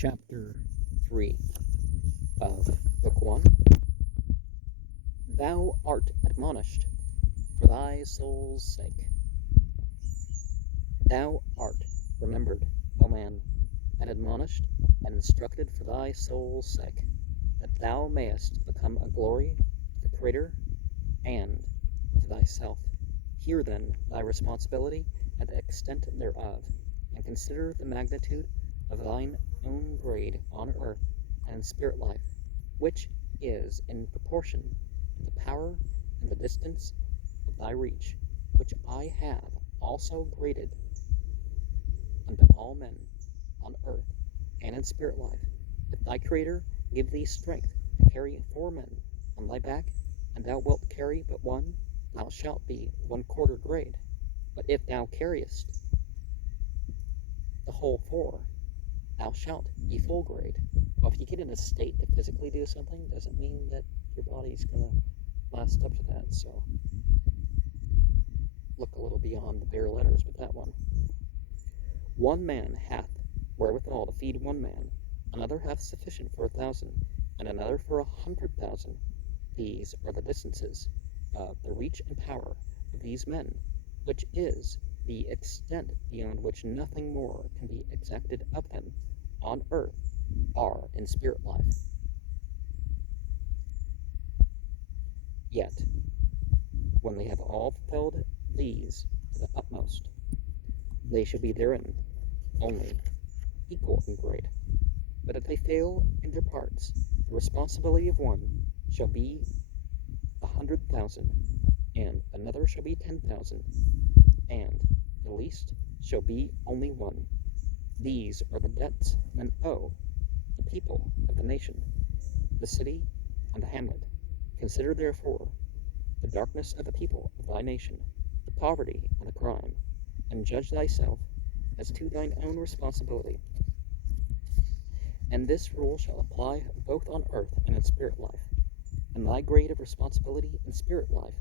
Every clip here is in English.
Chapter 3 of Book 1. Thou art admonished for thy soul's sake. Thou art remembered, O man, and admonished and instructed for thy soul's sake, that thou mayest become a glory to the Creator and to thyself. Hear then thy responsibility and the extent thereof, and consider the magnitude of thine own grade on earth and in spirit life, which is in proportion to the power and the distance of thy reach, which I have also graded unto all men on earth and in spirit life. If thy Creator give thee strength to carry 4 men on thy back, and thou wilt carry but one, thou shalt be 1/4 grade. But if thou carriest the whole 4, thou shalt be full grade. Well, if you get in a state to physically do something, doesn't mean that your body's going to last up to that, so look a little beyond the bare letters with that one. One man hath wherewithal to feed 1 man, another hath sufficient for 1,000, and another for 100,000. These are the distances of the reach and power of these men, which is the extent beyond which nothing more can be exacted of them on earth or in spirit life. Yet, when they have all fulfilled these to the utmost, they shall be therein only equal in grade. But if they fail in their parts, the responsibility of one shall be 100,000, and another shall be 10,000, and the least shall be only 1. These are the debts men owe the people of the nation, the city, and the hamlet. Consider therefore the darkness of the people of thy nation, the poverty and the crime, and judge thyself as to thine own responsibility. And this rule shall apply both on earth and in spirit life. And thy grade of responsibility in spirit life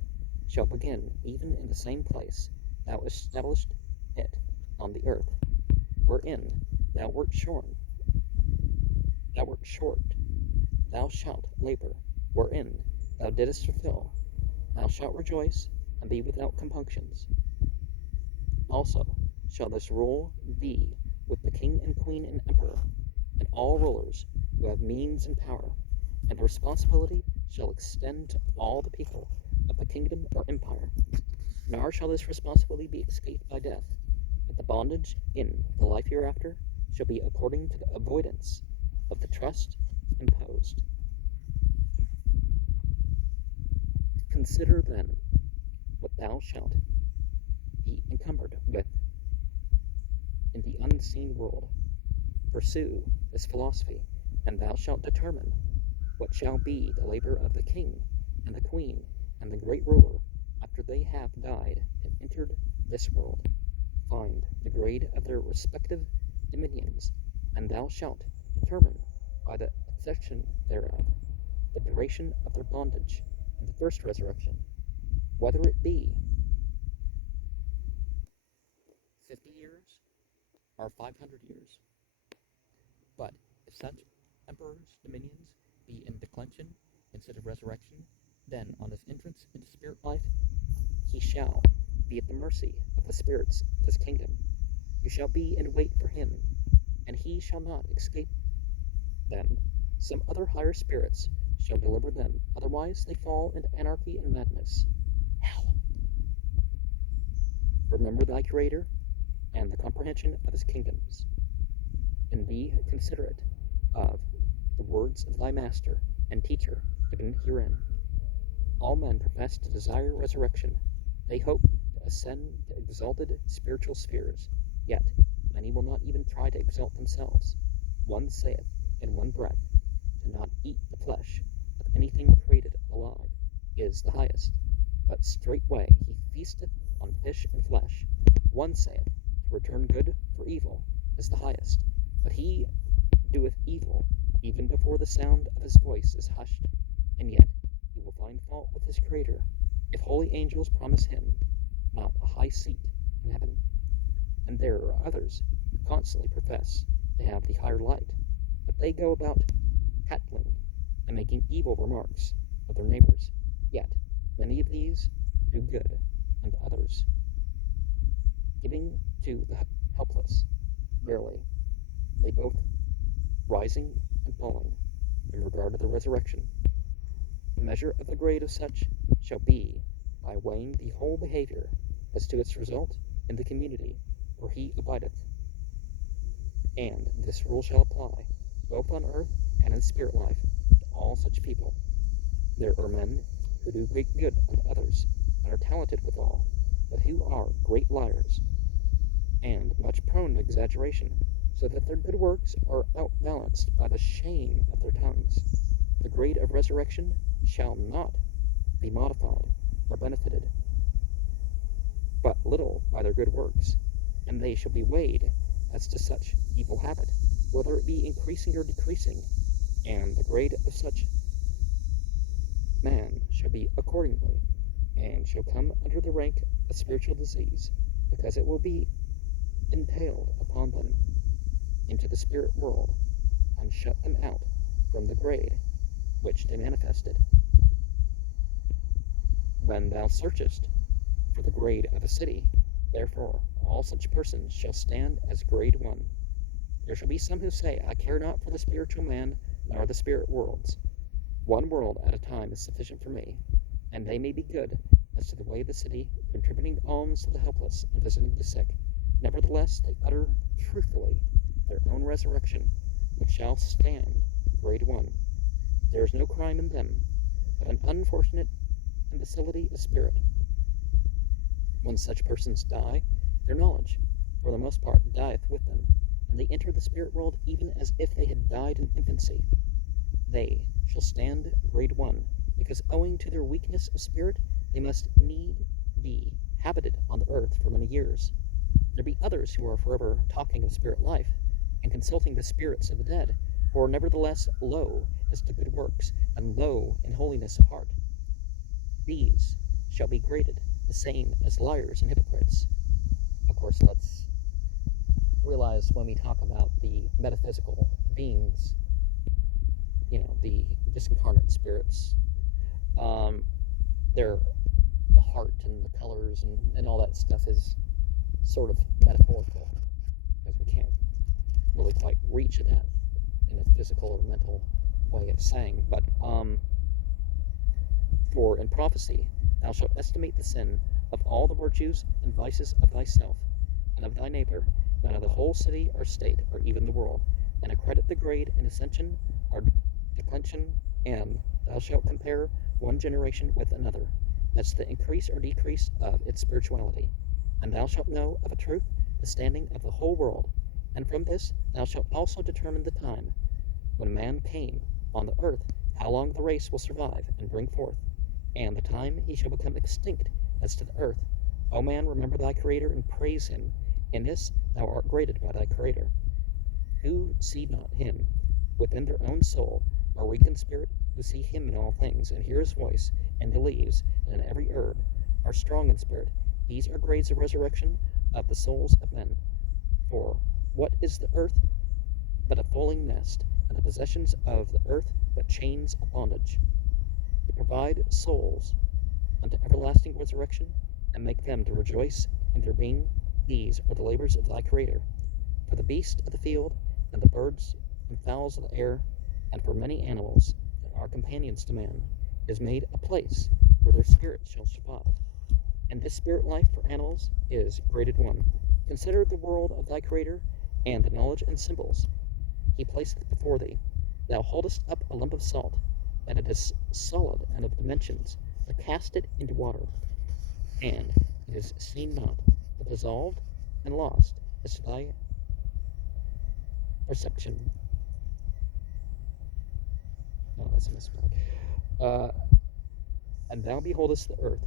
shall begin even in the same place thou established it on the earth, wherein thou wert short. Thou shalt labor, wherein thou didst fulfill. Thou shalt rejoice and be without compunctions. Also shall this rule be with the king and queen and emperor, and all rulers who have means and power, and the responsibility shall extend to all the people of the kingdom or empire. Nor shall this responsibility be escaped by death, but the bondage in the life hereafter shall be according to the avoidance of the trust imposed. Consider then what thou shalt be encumbered with in the unseen world. Pursue this philosophy, and thou shalt determine what shall be the labor of the king and the queen and the great ruler after they have died and entered this world. Find the grade of their respective dominions, and thou shalt determine by the accession thereof the duration of their bondage in the first resurrection, whether it be 50 years or 500 years. But if such emperor's dominions be in declension instead of resurrection, then on his entrance into spirit life he shall be at the mercy of the spirits of his kingdom. You shall be in wait for him, and he shall not escape them. Some other higher spirits shall deliver them, otherwise they fall into anarchy and madness. Hell. Remember thy Creator and the comprehension of his kingdoms, and be considerate of the words of thy master and teacher given herein. All men profess to desire resurrection. They hope to ascend to exalted spiritual spheres, yet many will not even try to exalt themselves. One saith in one breath, to not eat the flesh of anything created alive is the highest, but straightway he feasteth on fish and flesh. One saith, to return good for evil is the highest, but he doeth evil even before the sound of his voice is hushed, and yet he will find fault with his Creator if holy angels promise him not a high seat in heaven. And there are others who constantly profess to have the higher light, they go about cackling and making evil remarks of their neighbors. Yet many of these do good unto others, giving to the helpless. Verily, they both rising and falling in regard to the resurrection. The measure of the grade of such shall be by weighing the whole behavior as to its result in the community where he abideth. And this rule shall apply, both on earth and in spirit life, to all such people. There are men who do great good unto others, and are talented withal, but who are great liars, and much prone to exaggeration, so that their good works are outbalanced by the shame of their tongues. The grade of resurrection shall not be modified or benefited but little by their good works, and they shall be weighed as to such evil habit, whether it be increasing or decreasing, and the grade of such man shall be accordingly, and shall come under the rank of spiritual disease, because it will be entailed upon them into the spirit world, and shut them out from the grade which they manifested. When thou searchest for the grade of a city, therefore all such persons shall stand as grade 1. There shall be some who say, I care not for the spiritual man, nor the spirit worlds. One world at a time is sufficient for me, and they may be good as to the way of the city, contributing alms to the helpless and visiting the sick. Nevertheless, they utter truthfully their own resurrection, which shall stand grade 1. There is no crime in them, but an unfortunate imbecility of spirit. When such persons die, their knowledge, for the most part, dieth with them, and they enter the spirit world even as if they had died in infancy. They shall stand grade 1, because owing to their weakness of spirit, they must need be habited on the earth for many years. There be others who are forever talking of spirit life, and consulting the spirits of the dead, who are nevertheless low as to good works, and low in holiness of heart. These shall be graded the same as liars and hypocrites. Of course, let's realize when we talk about the metaphysical beings, the disincarnate spirits, the heart and the colors and all that stuff is sort of metaphorical, because we can't really quite reach that in a physical or mental way of saying. But for in prophecy thou shalt estimate the sin of all the virtues and vices of thyself and of thy neighbor, and of the whole city or state or even the world, and accredit the grade in ascension or declension, and thou shalt compare one generation with another, as to the increase or decrease of its spirituality. And thou shalt know of a truth the standing of the whole world, and from this thou shalt also determine the time when man came on the earth, how long the race will survive and bring forth, and the time he shall become extinct as to the earth. O man, remember thy Creator and praise him. In this thou art graded by thy Creator. Who see not him within their own soul, are weak in spirit, who see him in all things, and hear his voice, and believes, and in every herb, are strong in spirit. These are grades of resurrection of the souls of men. For what is the earth but a falling nest, and the possessions of the earth but chains of bondage? To provide souls unto everlasting resurrection, and make them to rejoice in their being, these are the labors of thy Creator. For the beasts of the field, and the birds and fowls of the air, and for many animals that are companions to man, is made a place where their spirits shall survive. And this spirit life for animals is graded 1. Consider the world of thy Creator, and the knowledge and symbols he placeth before thee. Thou holdest up a lump of salt, and it is solid and of dimensions, but cast it into water, and it is seen not, but dissolved and lost as to thy perception. No, that's a misspelling. And thou beholdest the earth,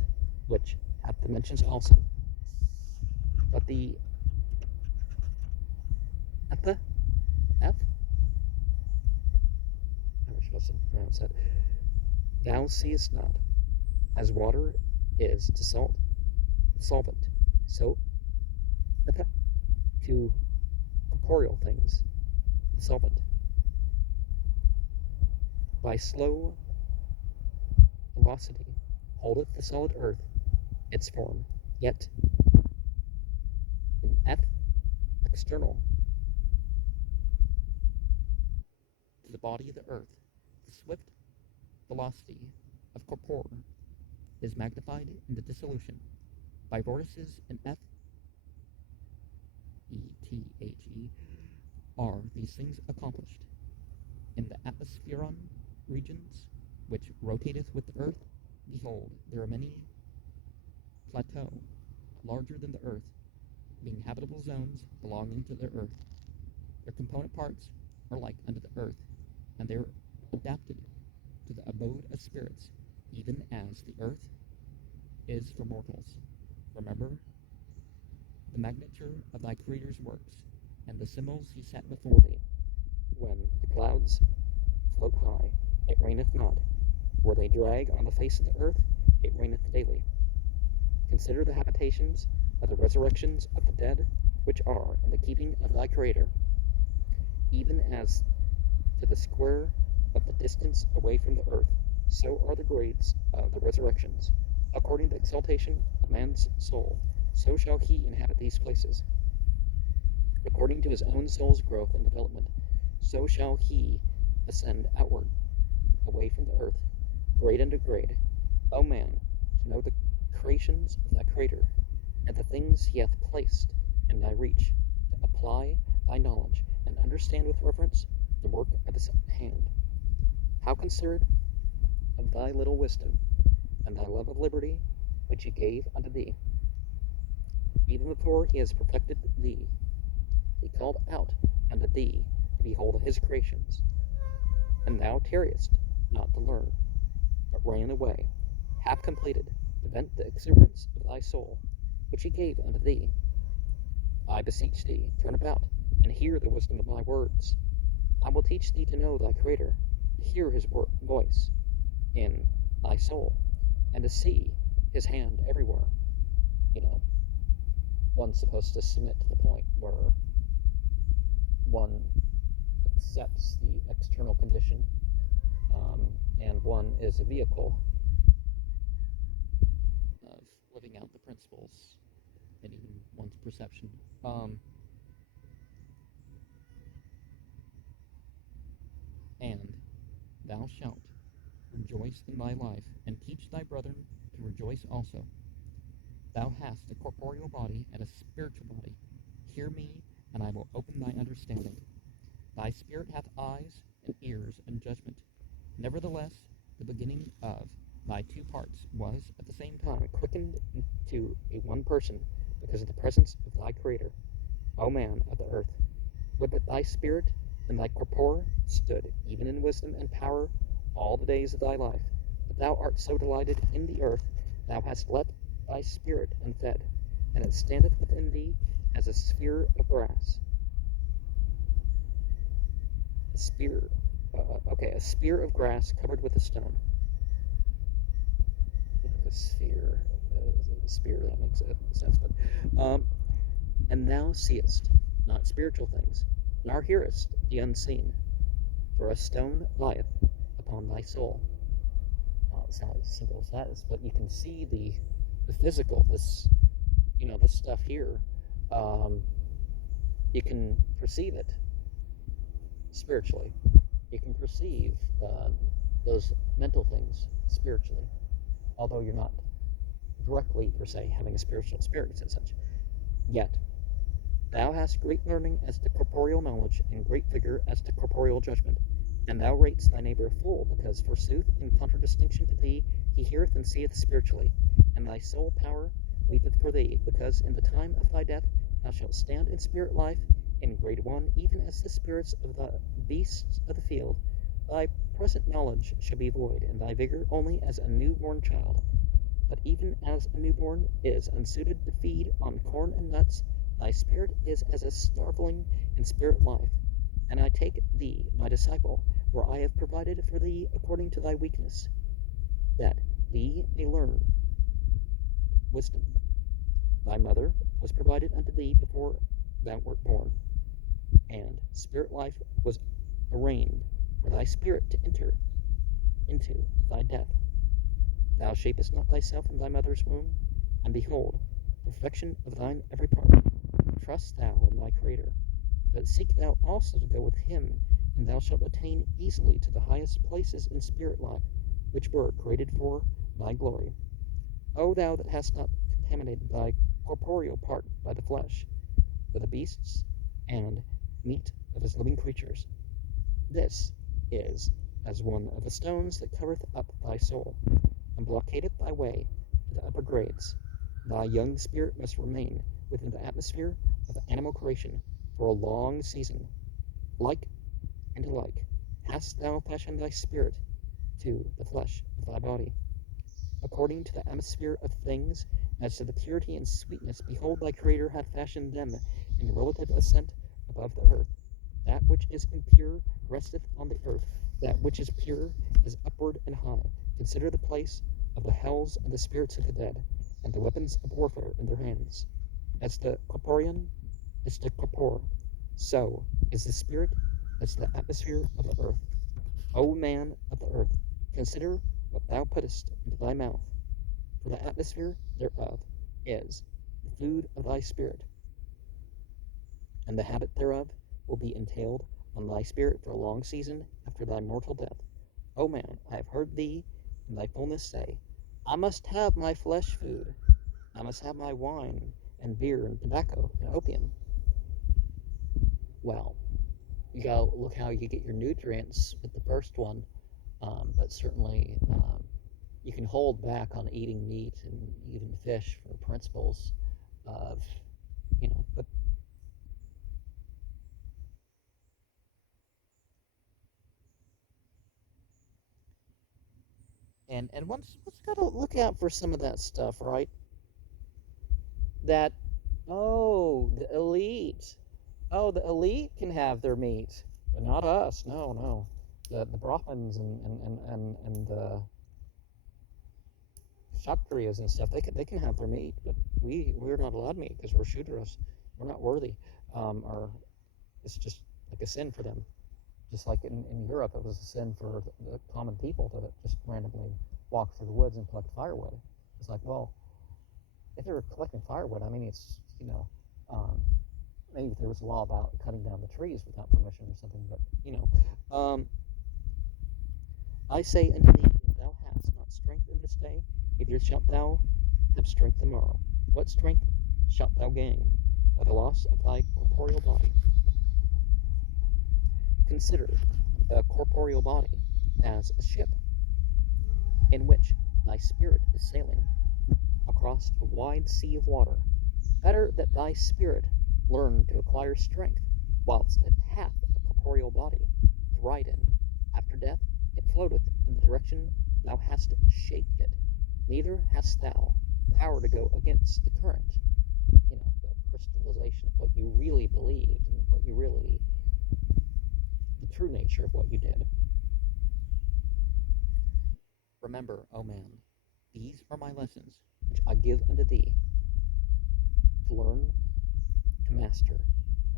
which hath dimensions also. But the F? I'm supposed to pronounce that. Thou seest not, as water is to salt, solvent, so to corporeal things, solvent. By slow velocity holdeth the solid earth its form, yet in external to the body of the earth, the swift velocity of corpore is magnified into dissolution by vortices in are these things accomplished. In the atmospheron regions, which rotateth with the earth, behold, there are many plateaux, larger than the earth, being habitable zones belonging to the earth. Their component parts are like unto the earth, and they are adapted to the abode of spirits, even as the earth is for mortals. Remember the magnitude of thy Creator's works, and the symbols he set before thee. When the clouds float high, it raineth not. Where they drag on the face of the earth, it raineth daily. Consider the habitations of the resurrections of the dead, which are in the keeping of thy Creator, even as to the square of the distance away from the earth, so are the grades of the resurrections. According to the exaltation of man's soul, so shall he inhabit these places. According to his own soul's growth and development, so shall he ascend outward, away from the earth, grade unto grade. O man, to know the creations of thy Creator, and the things he hath placed in thy reach, to apply thy knowledge, and understand with reverence the work of his hand. How considerate of thy little wisdom, and thy love of liberty, which he gave unto thee. Even before he has perfected thee, he called out unto thee to behold his creations. And thou tarriest not to learn, but ran away, half completed, to vent the exuberance of thy soul, which he gave unto thee. I beseech thee, turn about, and hear the wisdom of my words. I will teach thee to know thy Creator, to hear his voice in thy soul, and to see his hand everywhere. One's supposed to submit to the point where one accepts the external condition, and one is a vehicle of living out the principles in even one's perception. And thou shalt rejoice in thy life, and teach thy brethren to rejoice also. Thou hast a corporeal body and a spiritual body. Hear me, and I will open thy understanding. Thy spirit hath eyes and ears and judgment. Nevertheless, the beginning of thy two parts was at the same time quickened into a one person, because of the presence of thy Creator, O man of the earth. Would that thy spirit and thy corpore stood, even in wisdom and power, all the days of thy life. But thou art so delighted in the earth, thou hast let thy spirit unfed, and it standeth within thee as a sphere of grass. A spear of grass covered with a stone. A spear, that makes sense. But, and thou seest not spiritual things, nor hearest the unseen, for a stone lieth upon thy soul. It's not as simple as that, but you can see the physical, this stuff here. You can perceive it spiritually. You can perceive those mental things spiritually, although you're not directly, per se, having a spiritual experience and such. Yet, thou hast great learning as to corporeal knowledge, and great vigor as to corporeal judgment. And thou ratest thy neighbor a fool, because, forsooth, in contradistinction to thee, he heareth and seeth spiritually. And thy soul power weepeth for thee, because in the time of thy death thou shalt stand in spirit life in grade 1, even as the spirits of the beasts of the field. Thy present knowledge shall be void, and thy vigor only as a newborn child. But even as a newborn is unsuited to feed on corn and nuts, thy spirit is as a starveling in spirit life. And I take thee, my disciple, where I have provided for thee according to thy weakness, that thee may learn wisdom. Thy mother was provided unto thee before thou wert born, and spirit life was arraigned for thy spirit to enter into thy death. Thou shapest not thyself in thy mother's womb, and behold, the perfection of thine every part. Trust thou in thy Creator, but seek thou also to go with him, and thou shalt attain easily to the highest places in spirit life, which were created for thy glory. O thou that hast not contaminated thy corporeal part by the flesh, with the beasts and meat of his living creatures, this is as one of the stones that covereth up thy soul, and blockadeth thy way to the upper grades. Thy young spirit must remain within the atmosphere of animal creation for a long season. Like and alike hast thou fashioned thy spirit to the flesh of thy body. According to the atmosphere of things, as to the purity and sweetness, behold, thy Creator hath fashioned them in relative ascent above the earth. That which is impure resteth on the earth, that which is pure is upward and high. Consider the place of the hells and the spirits of the dead, and the weapons of warfare in their hands. As the corporean is the corpore, so is the spirit as the atmosphere of the earth. O man of the earth, consider what thou puttest into thy mouth, for the atmosphere thereof is the food of thy spirit, and the habit thereof will be entailed on thy spirit for a long season after thy mortal death. O man, I have heard thee in thy fullness say, I must have my flesh food, I must have my wine and beer and tobacco and opium. Well, you gotta look how you get your nutrients with the first one, but certainly you can hold back on eating meat and even fish for principles of, but and one's gotta look out for some of that stuff, right? That, oh, the elite can have their meat, but not us. No, no. The Brahmins and the Kshatriyas and stuff, they can have their meat, but we're not allowed meat because we're Shudras. We're not worthy. Or it's just like a sin for them. Just like in Europe, it was a sin for the common people to just randomly walk through the woods and collect firewood. It's like, well, if they were collecting firewood, I mean, it's, maybe there was a law about cutting down the trees without permission or something, but, I say unto thee, if thou hast not strength in this day, neither shalt thou have strength tomorrow. What strength shalt thou gain by the loss of thy corporeal body? Consider the corporeal body as a ship in which thy spirit is sailing across a wide sea of water. Better that thy spirit learn to acquire strength whilst it hath a corporeal body to ride in. After death it floateth in the direction thou hast shaped it. Neither hast thou power to go against the current, the crystallization of what you really believed and what you really, the true nature of what you did. Remember, O man, these are my lessons which I give unto thee, to learn, to master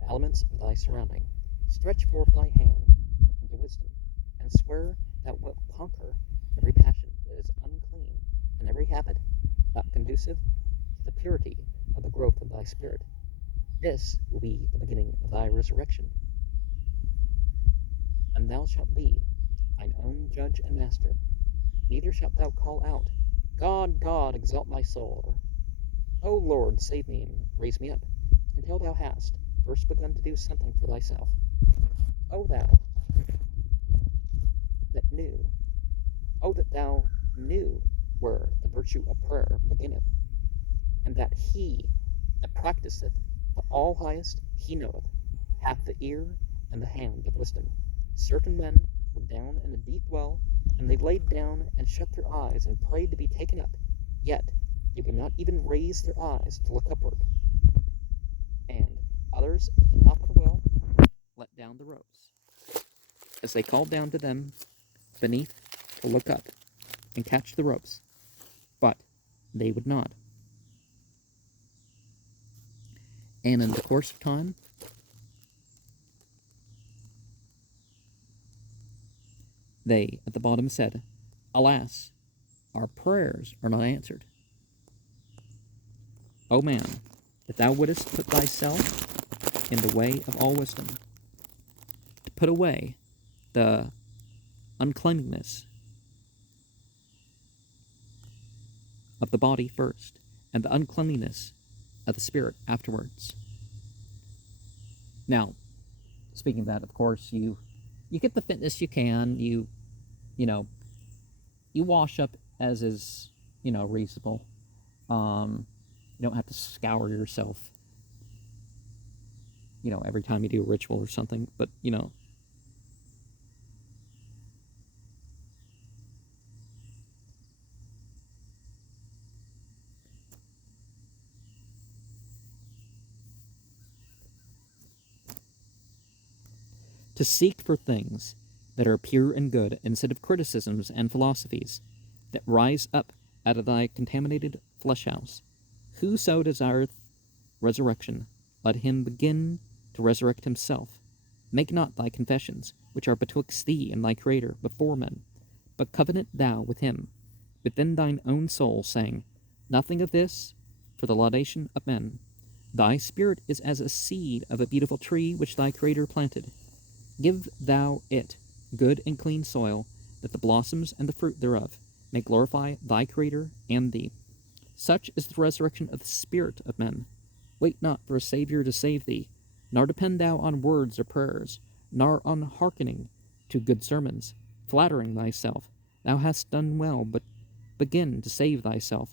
the elements of thy surrounding. Stretch forth thy hand unto wisdom, and swear thou wilt conquer every passion that is unclean, and every habit not conducive to the purity of the growth of thy spirit. This will be the beginning of thy resurrection. And thou shalt be thine own judge and master. Neither shalt thou call out, God, God, exalt my soul, or, O Lord, save me and raise me up, until thou hast first begun to do something for thyself. O thou that knew, O that thou knew where the virtue of prayer beginneth, and that he that practiseth the all highest he knoweth, hath the ear and the hand of wisdom. Certain men were down in a deep well, and they laid down and shut their eyes and prayed to be taken up, yet they would not even raise their eyes to look upward. And others at the top of the well let down the ropes, as they called down to them beneath to look up and catch the ropes, but they would not. And in the course of time, they at the bottom said, Alas, our prayers are not answered. O man, if thou wouldest put thyself in the way of all wisdom, to put away the uncleanness of the body first, and the uncleanliness of the spirit afterwards. Now, speaking of that, of course, you get the fitness you can. You wash up as is reasonable. You don't have to scour yourself every time you do a ritual or something, but to seek for things that are pure and good instead of criticisms and philosophies that rise up out of thy contaminated flesh house. Whoso desireth resurrection, let him begin to resurrect himself. Make not thy confessions, which are betwixt thee and thy Creator, before men, but covenant thou with him within thine own soul, saying, Nothing of this for the laudation of men. Thy spirit is as a seed of a beautiful tree which thy Creator planted. Give thou it good and clean soil, that the blossoms and the fruit thereof may glorify thy Creator and thee. Such is the resurrection of the spirit of men. Wait not for a Saviour to save thee, nor depend thou on words or prayers, nor on hearkening to good sermons, flattering thyself thou hast done well, but begin to save thyself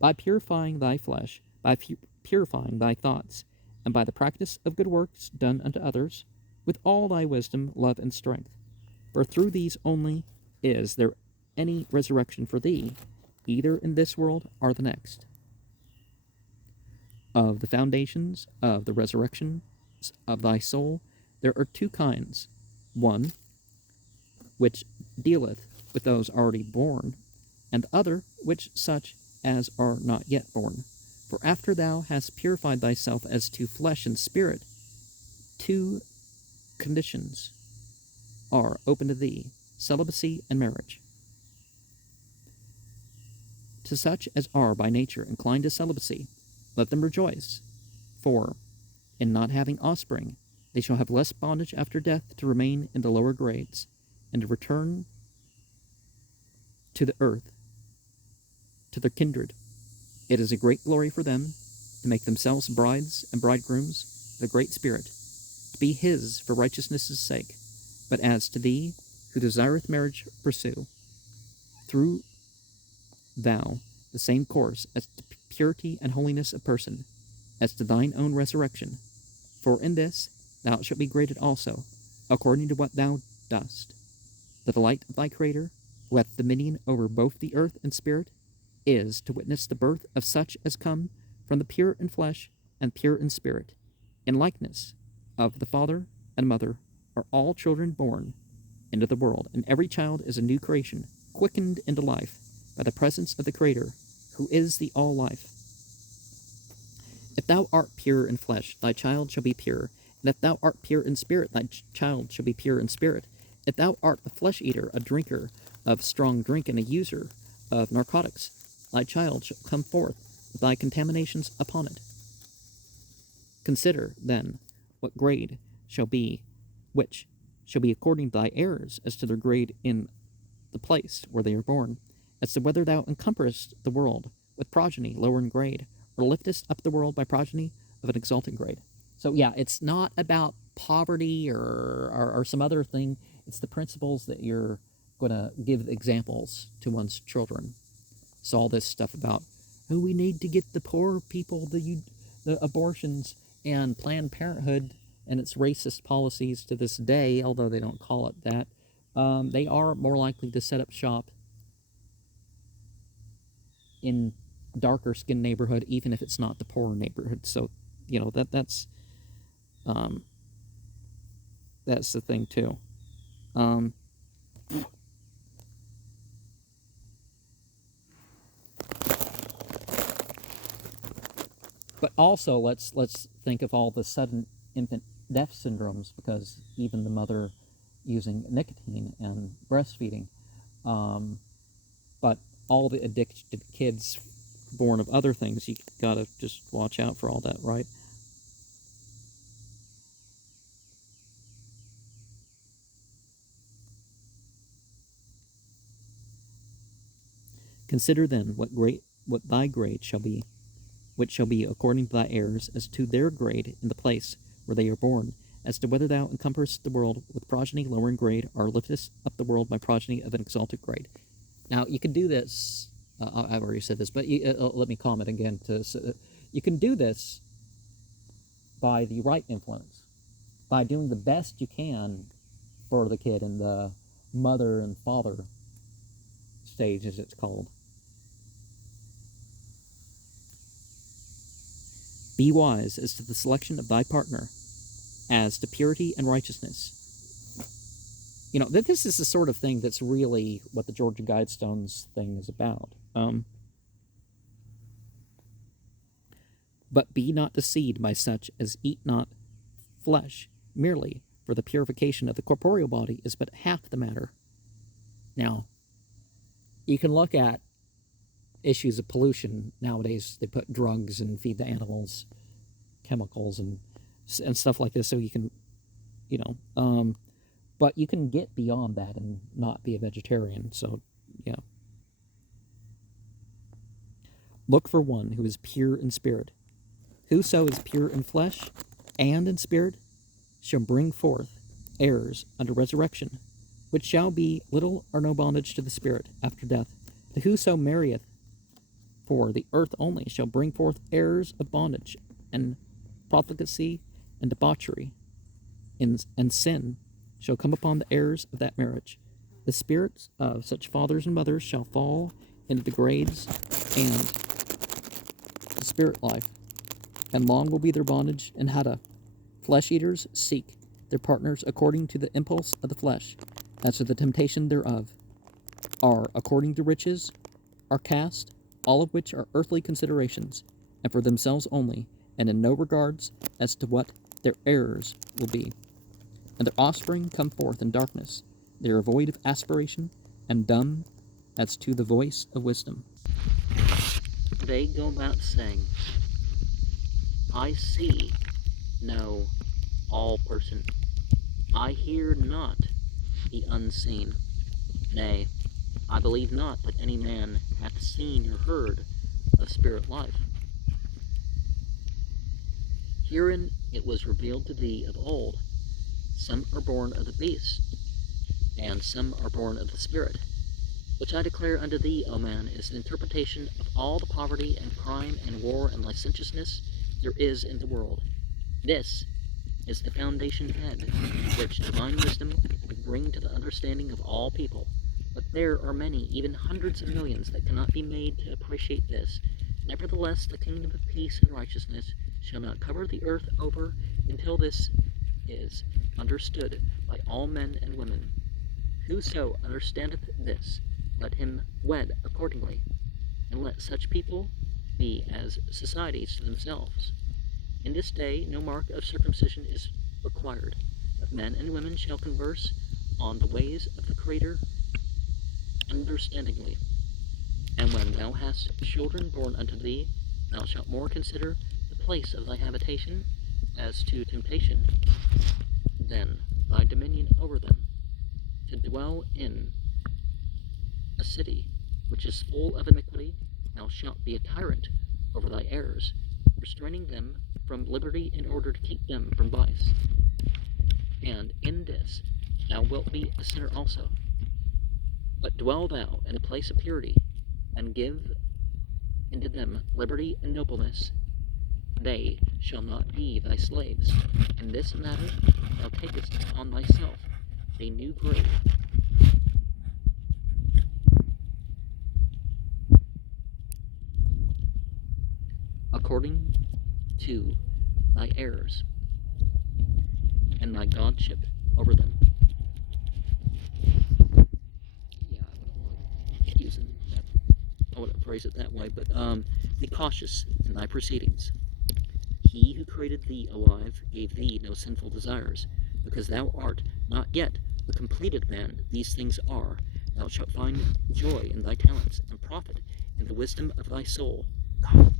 by purifying thy flesh, by purifying thy thoughts, and by the practice of good works done unto others, with all thy wisdom, love, and strength. For through these only is there any resurrection for thee, either in this world or the next. Of the foundations of the resurrection of thy soul, there are two kinds. One, which dealeth with those already born, and the other, which such as are not yet born. For after thou hast purified thyself as to flesh and spirit, two conditions are open to thee, celibacy and marriage. To such as are by nature inclined to celibacy, let them rejoice, for in not having offspring they shall have less bondage after death to remain in the lower grades, and to return to the earth, to their kindred. It is a great glory for them to make themselves brides and bridegrooms of the Great Spirit, to be his for righteousness' sake. But as to thee, who desireth marriage, pursue through thou the same course as to purity and holiness of person, as to thine own resurrection. For in this thou shalt be graded also, according to what thou dost. The delight of thy Creator, who hath dominion over both the earth and spirit, is to witness the birth of such as come from the pure in flesh and pure in spirit. In likeness of the father and mother are all children born into the world, and every child is a new creation, quickened into life by the presence of the Creator, who is the all-life. If thou art pure in flesh, thy child shall be pure, and if thou art pure in spirit, thy child shall be pure in spirit. If thou art a flesh-eater, a drinker of strong drink, and a user of narcotics, thy child shall come forth with thy contaminations upon it. Consider, then, what grade shall be, which shall be according to thy errors, as to their grade in the place where they are born, as to whether thou encumberest the world with progeny lower in grade, or liftest up the world by progeny of an exalted grade. So yeah, it's not about poverty or some other thing. It's the principles that you're going to give examples to one's children. So all this stuff about, oh, we need to get the poor people the abortions, and Planned Parenthood and its racist policies to this day, although they don't call it that, they are more likely to set up shop in darker skinned neighborhood, even if it's not the poorer neighborhood. So, that's the thing too. But also, let's think of all the sudden infant death syndromes, because even the mother using nicotine and breastfeeding, But all the addicted kids born of other things, you gotta just watch out for all that, right? Consider then what thy grade shall be, which shall be according to thy heirs, as to their grade in the place where they are born, as to whether thou encompassest the world with progeny lower in grade, or liftest up the world by progeny of an exalted grade. Now, you can do this. I've already said this, but let me comment again. You can do this by the right influence, by doing the best you can for the kid in the mother and father stage, as it's called. Be wise as to the selection of thy partner, as to purity and righteousness. You know, this is the sort of thing that's really what the Georgia Guidestones thing is about. But be not deceived by such as eat not flesh merely, for the purification of the corporeal body is but half the matter. Now, you can look at issues of pollution nowadays. They put drugs and feed the animals chemicals and stuff like this, so you can, but you can get beyond that and not be a vegetarian. So, yeah. Look for one who is pure in spirit. Whoso is pure in flesh and in spirit shall bring forth heirs unto resurrection, which shall be little or no bondage to the spirit after death. To whoso marrieth for the earth only shall bring forth heirs of bondage, and profligacy and debauchery, and sin shall come upon the heirs of that marriage. The spirits of such fathers and mothers shall fall into the grades and the spirit life, and long will be their bondage and hada. Flesh eaters seek their partners according to the impulse of the flesh, as to the temptation thereof, are according to riches, are caste, all of which are earthly considerations, and for themselves only, and in no regards as to what their heirs will be. And their offspring come forth in darkness. They are void of aspiration, and dumb as to the voice of wisdom. They go about saying, I see no all person. I hear not the unseen. Nay, I believe not that any man hath seen or heard of spirit life. Herein it was revealed to thee of old, some are born of the beast, and some are born of the spirit, which I declare unto thee, O man, is an interpretation of all the poverty and crime and war and licentiousness there is in the world. This is the foundation head, which divine wisdom would bring to the understanding of all people. But there are many, even hundreds of millions, that cannot be made to appreciate this. Nevertheless, the kingdom of peace and righteousness shall not cover the earth over until this is understood by all men and women. Whoso understandeth this, let him wed accordingly, and let such people be as societies to themselves. In this day no mark of circumcision is required, but men and women shall converse on the ways of the Creator understandingly. And when thou hast children born unto thee, thou shalt more consider the place of thy habitation as to temptation than thy dominion over them, to dwell in a city which is full of iniquity. Thou shalt be a tyrant over thy heirs, restraining them from liberty in order to keep them from vice. And in this thou wilt be a sinner also. But dwell thou in a place of purity, and give unto them liberty and nobleness. They shall not be thy slaves. In this matter thou takest upon thyself a new grade. According to thy heirs, and thy godship over them. Yeah, I wouldn't phrase it that way, but be cautious in thy proceedings. He who created thee alive gave thee no sinful desires, because thou art not yet a completed man. These things are, thou shalt find joy in thy talents, and profit in the wisdom of thy soul. God.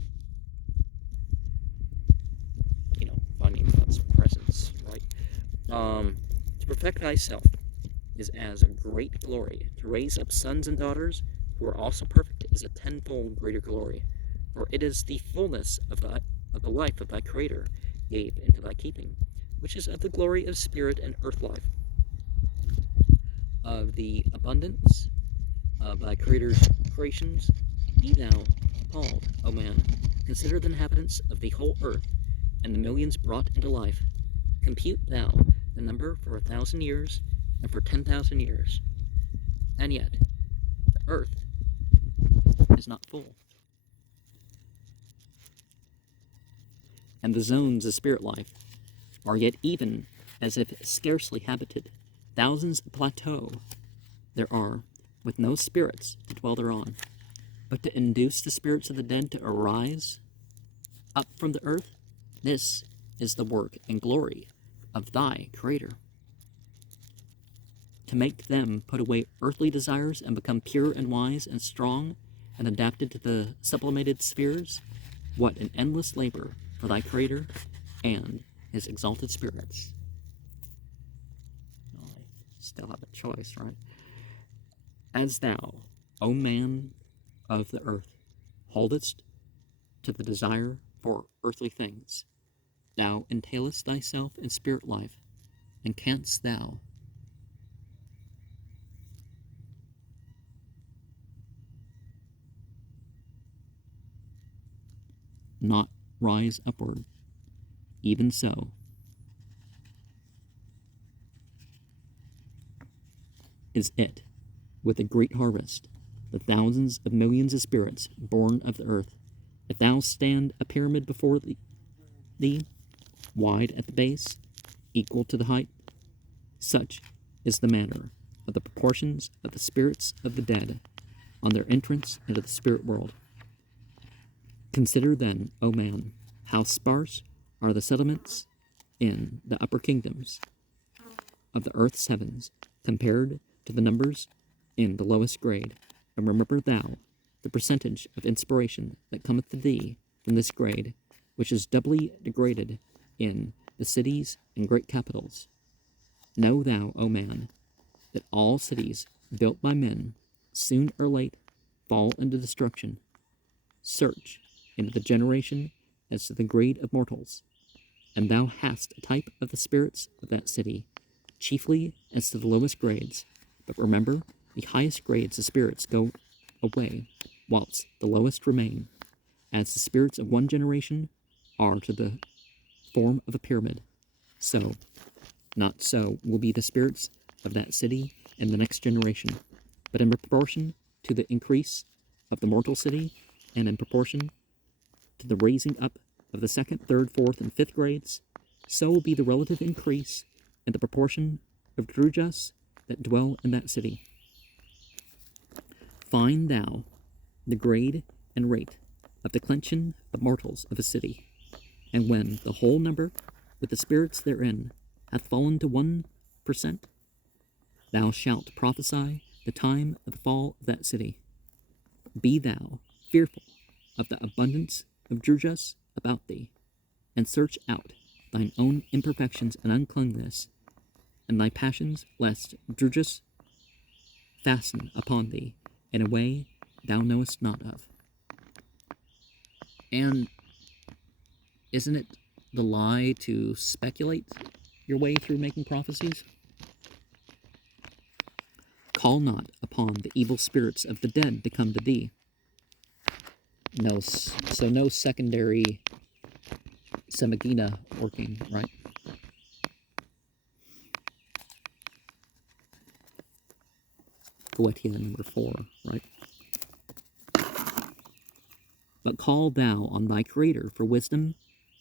Finding God's presence, right? To perfect thyself is as a great glory. To raise up sons and daughters who are also perfect is a tenfold greater glory. For it is the fullness of the life of thy Creator gave into thy keeping, which is of the glory of spirit and earth life, of the abundance of thy Creator's creations. Be thou appalled, O man. Consider the inhabitants of the whole earth, and the millions brought into life. Compute thou the number for 1,000 years, and for 10,000 years. And yet, the earth is not full. And the zones of spirit life are yet even as if scarcely habited. Thousands of plateaux there are, with no spirits to dwell thereon. But to induce the spirits of the dead to arise up from the earth, this is the work and glory of thy Creator. To make them put away earthly desires and become pure and wise and strong and adapted to the sublimated spheres, what an endless labor for thy Creator and his exalted spirits. I still have a choice, right? As thou, O man of the earth, holdest to the desire for earthly things, thou entailest thyself in spirit life, and canst thou not rise upward? Even so, is it, with a great harvest, the thousands of millions of spirits born of the earth. If thou stand a pyramid before thee, wide at the base, equal to the height, such is the manner of the proportions of the spirits of the dead on their entrance into the spirit world. Consider then, O man, how sparse are the settlements in the upper kingdoms of the earth's heavens compared to the numbers in the lowest grade, and remember thou the percentage of inspiration that cometh to thee from this grade, which is doubly degraded in the cities and great capitals. Know thou, O man, that all cities built by men soon or late fall into destruction. Search into the generation as to the grade of mortals, and thou hast a type of the spirits of that city, chiefly as to the lowest grades. But remember, the highest grades of spirits go away, whilst the lowest remain, as the spirits of one generation are to the form of a pyramid. So, not so will be the spirits of that city in the next generation, but in proportion to the increase of the mortal city, and in proportion to the raising up of the second, third, fourth, and fifth grades, so will be the relative increase in the proportion of drujas that dwell in that city. Find thou the grade and rate of the clenching of mortals of a city, and when the whole number with the spirits therein hath fallen to 1%, thou shalt prophesy the time of the fall of that city. Be thou fearful of the abundance of drujas about thee, and search out thine own imperfections and uncleanness, and thy passions, lest drujas fasten upon thee in a way thou knowest not of. And isn't it the lie to speculate your way through making prophecies? Call not upon the evil spirits of the dead to come to thee. No secondary semagina working, right? Goetia number 4, right? But call thou on thy Creator for wisdom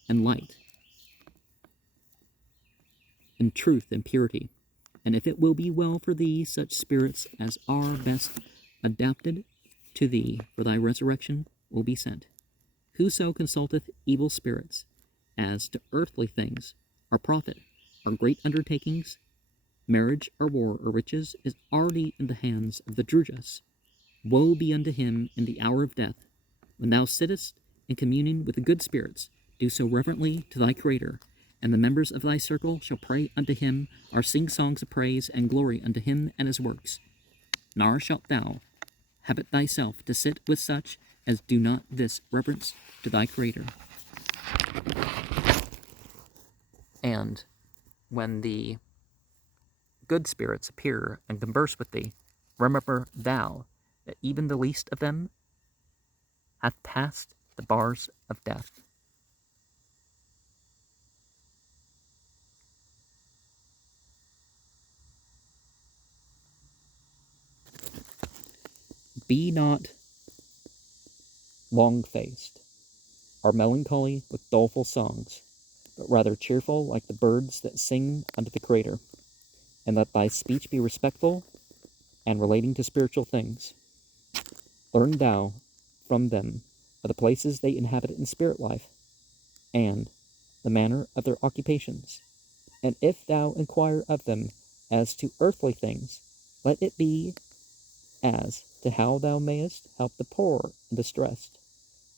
and light, and truth and purity. And if it will be well for thee, such spirits as are best adapted to thee for thy resurrection will be sent. Whoso consulteth evil spirits as to earthly things or profit or great undertakings, Marriage or war or riches is already in the hands of the Drujas. Woe be unto him in the hour of death. When thou sittest in communion with the good spirits, do so reverently to thy Creator, and the members of thy circle shall pray unto him, or sing songs of praise and glory unto him and his works. Nor shalt thou habit thyself to sit with such as do not this reverence to thy Creator. And when the good spirits appear and converse with thee, remember thou that even the least of them hath passed the bars of death. Be not long-faced, or melancholy with doleful songs, but rather cheerful like the birds that sing unto the Creator. And let thy speech be respectful and relating to spiritual things. Learn thou from them of the places they inhabit in spirit life, and the manner of their occupations. And if thou inquire of them as to earthly things, let it be as to how thou mayest help the poor and distressed.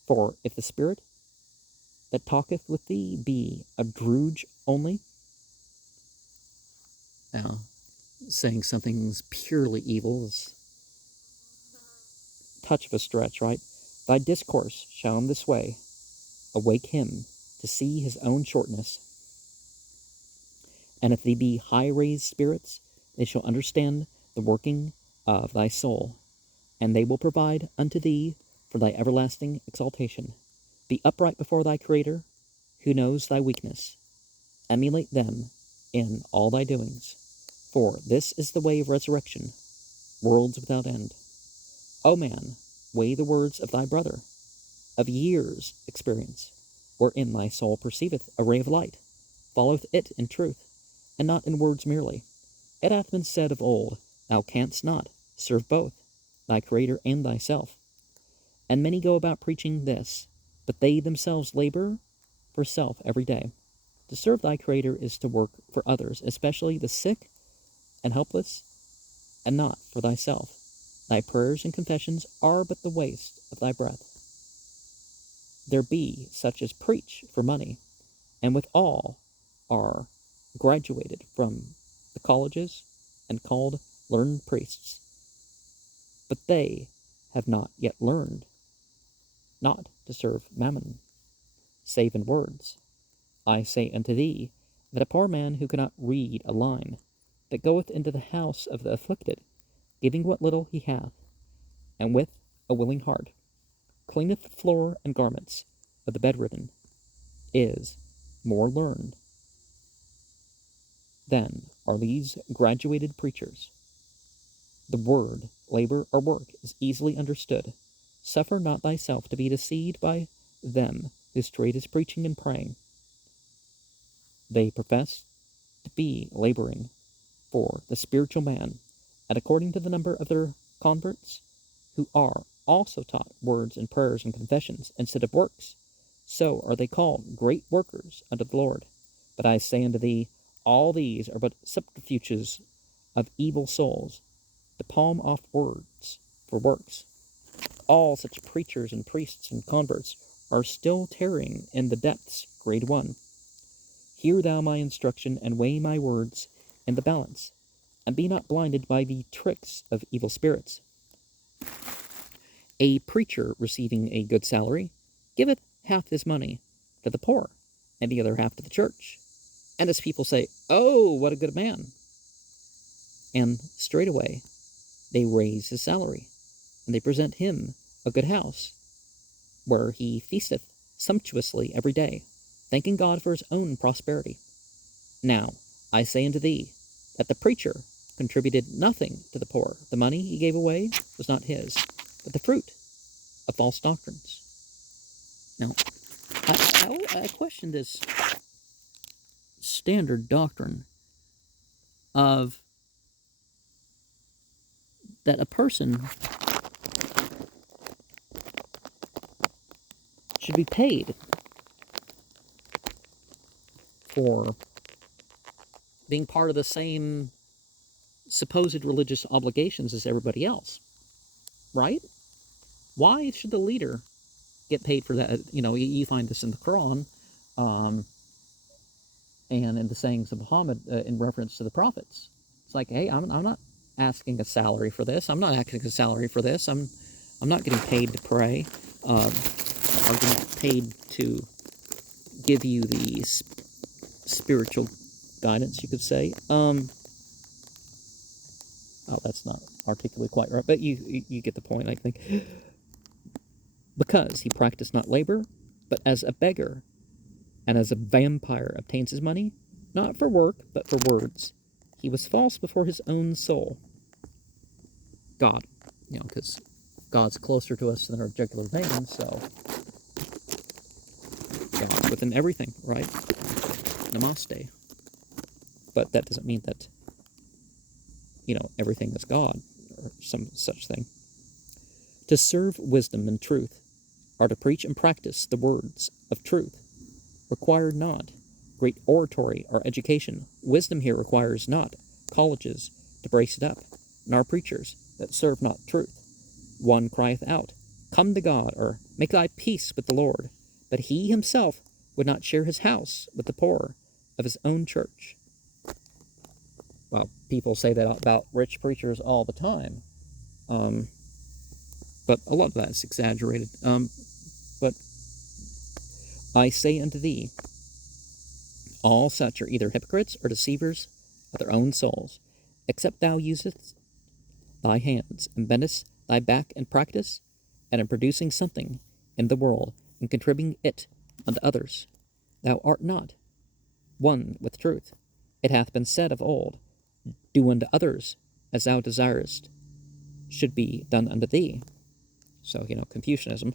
For if the spirit that talketh with thee be a Druge only, now, saying something's purely evil is touch of a stretch, right? Thy discourse shall in this way awake him to see his own shortness. And if they be high-raised spirits, they shall understand the working of thy soul, and they will provide unto thee for thy everlasting exaltation. Be upright before thy Creator, who knows thy weakness. Emulate them in all thy doings, for this is the way of resurrection, worlds without end. O man, weigh the words of thy brother, of years' experience, wherein thy soul perceiveth a ray of light, followeth it in truth, and not in words merely. It hath been said of old, thou canst not serve both, thy Creator and thyself. And many go about preaching this, but they themselves labor for self every day. To serve thy Creator is to work for others, especially the sick and helpless, and not for thyself. Thy prayers and confessions are but the waste of thy breath. There be such as preach for money, and withal are graduated from the colleges and called learned priests. But they have not yet learned not to serve mammon, save in words. I say unto thee, that a poor man who cannot read a line, that goeth into the house of the afflicted, giving what little he hath, and with a willing heart, cleaneth the floor and garments of the bedridden, is more learned than are these graduated preachers. The word labor or work is easily understood. Suffer not thyself to be deceived by them whose trade is preaching and praying. They profess to be laboring for the spiritual man, and according to the number of their converts, who are also taught words and prayers and confessions instead of works, so are they called great workers unto the Lord. But I say unto thee, all these are but subterfuges of evil souls, to palm off words for works. All such preachers and priests and converts are still tarrying in the depths, grade 1. Hear thou my instruction, and weigh my words in the balance, and be not blinded by the tricks of evil spirits. A preacher receiving a good salary giveth half his money to the poor, and the other half to the church. And his people say, "Oh, what a good man!" And straightway they raise his salary, and they present him a good house, where he feasteth sumptuously every day, thanking God for his own prosperity. Now, I say unto thee, that the preacher contributed nothing to the poor. The money he gave away was not his, but the fruit of false doctrines. Now, I question this standard doctrine of that a person should be paid for being part of the same supposed religious obligations as everybody else, right? Why should the leader get paid for that? You find this in the Quran, and in the sayings of Muhammad in reference to the prophets. It's like, hey, I'm not asking a salary for this. I'm not asking a salary for this. I'm not getting paid to pray. I'm getting paid to give you the spiritual guidance, you could say. Oh, that's not articulate quite right, but you get the point, I think. Because he practiced not labor, but as a beggar, and as a vampire obtains his money, not for work, but for words. He was false before his own soul. God, because God's closer to us than our jugular vein, so God's within everything, right? Namaste. But that doesn't mean that, everything is God, or some such thing. To serve wisdom and truth, or to preach and practice the words of truth, require not great oratory or education. Wisdom here requires not colleges to brace it up, nor preachers that serve not truth. One crieth out, Come to God, or make thy peace with the Lord. But he himself would not share his house with the poor of his own church. Well, people say that about rich preachers all the time. But a lot of that is exaggerated. But I say unto thee, all such are either hypocrites or deceivers of their own souls, except thou usest thy hands, and bendest thy back in practice, and in producing something in the world, and contributing it unto others. Thou art not one with truth. It hath been said of old, Do unto others as thou desirest should be done unto thee. So, Confucianism.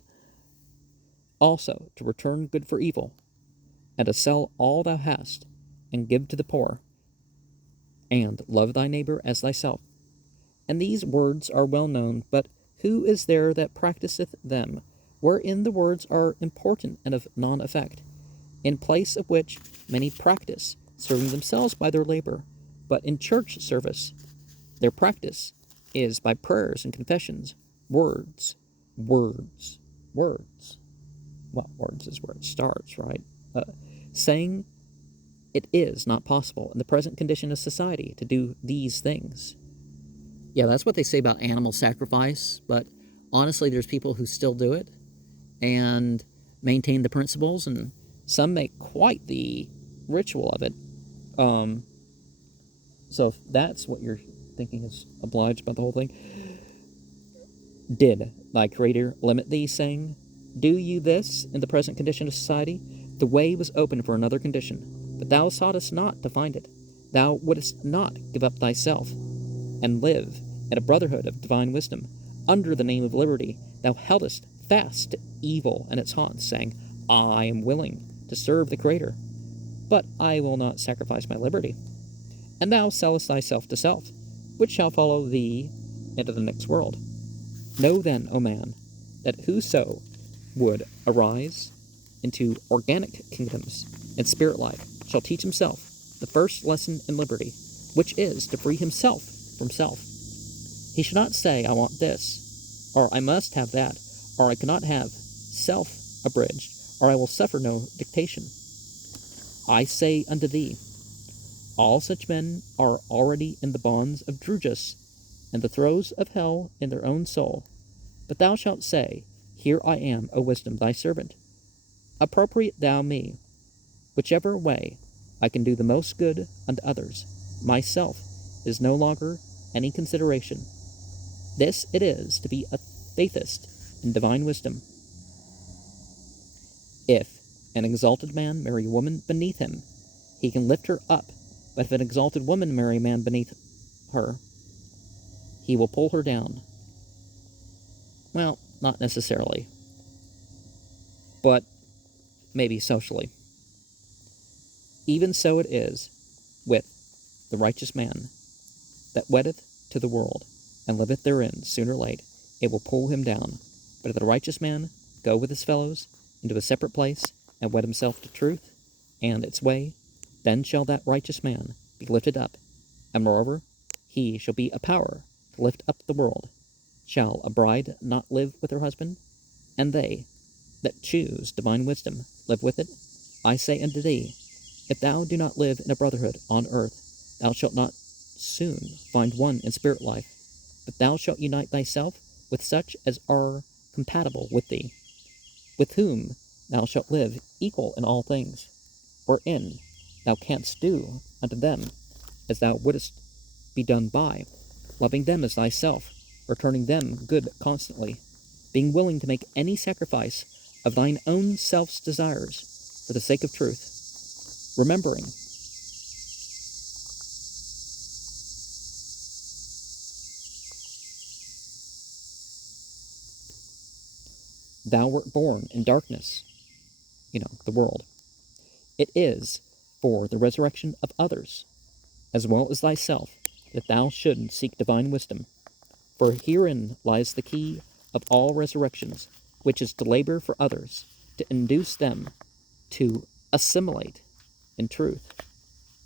Also, to return good for evil, and to sell all thou hast, and give to the poor, and love thy neighbor as thyself. And these words are well known, but who is there that practiseth them, wherein the words are important and of non-effect, in place of which many practice, serving themselves by their labor, but in church service their practice is by prayers and confessions, words. Well, words is where it starts, right? Saying it is not possible in the present condition of society to do these things. Yeah, that's what they say about animal sacrifice, but honestly, there's people who still do it and maintain the principles, and some make quite the ritual of it. So if that's what you're thinking is obliged by the whole thing, did thy Creator limit thee, saying, Do you this in the present condition of society? The way was open for another condition, but thou soughtest not to find it. Thou wouldest not give up thyself, and live in a brotherhood of divine wisdom. Under the name of liberty, thou heldest fast to evil and its haunts, saying, I am willing to serve the Creator, but I will not sacrifice my liberty. And thou sellest thyself to self, which shall follow thee into the next world. Know then, O man, that whoso would arise into organic kingdoms and spirit life shall teach himself the first lesson in liberty, which is to free himself from self. He should not say, I want this, or I must have that, or I cannot have self abridged, or I will suffer no dictation. I say unto thee, all such men are already in the bonds of Drugus, and the throes of hell in their own soul. But thou shalt say, Here I am, O wisdom, thy servant. Appropriate thou me, whichever way I can do the most good unto others. Myself is no longer any consideration. This it is to be a faithist in divine wisdom. If an exalted man marry a woman beneath him, he can lift her up, but if an exalted woman marry a man beneath her, he will pull her down. Well, not necessarily, but maybe socially. Even so it is with the righteous man that weddeth to the world, and liveth therein. Sooner or late it will pull him down. But if the righteous man go with his fellows into a separate place, and wed himself to truth and its way, then shall that righteous man be lifted up, and moreover he shall be a power to lift up the world. Shall a bride not live with her husband? And they that choose divine wisdom live with it? I say unto thee, if thou do not live in a brotherhood on earth, thou shalt not soon find one in spirit life, but thou shalt unite thyself with such as are compatible with thee, with whom thou shalt live equal in all things, wherein thou canst do unto them as thou wouldest be done by, loving them as thyself, returning them good constantly, being willing to make any sacrifice of thine own self's desires for the sake of truth, remembering thou wert born in darkness, the world. It is for the resurrection of others, as well as thyself, that thou shouldst seek divine wisdom. For herein lies the key of all resurrections, which is to labor for others, to induce them to assimilate in truth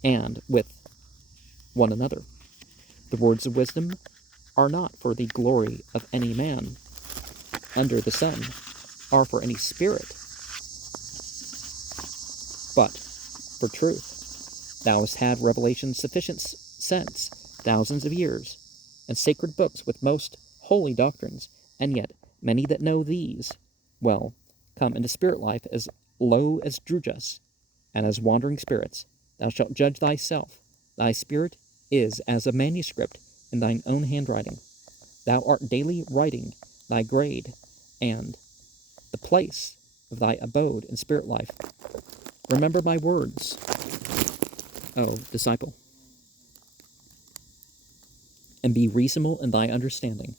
and with one another. The words of wisdom are not for the glory of any man under the sun, or for any spirit, but for truth. Thou hast had revelation sufficient since thousands of years, and sacred books with most holy doctrines, and yet many that know these well come into spirit life as low as Drujas, and as wandering spirits. Thou shalt judge thyself. Thy spirit is as a manuscript in thine own handwriting. Thou art daily writing thy grade and the place of thy abode in spirit life. Remember my words, O disciple, and be reasonable in thy understanding.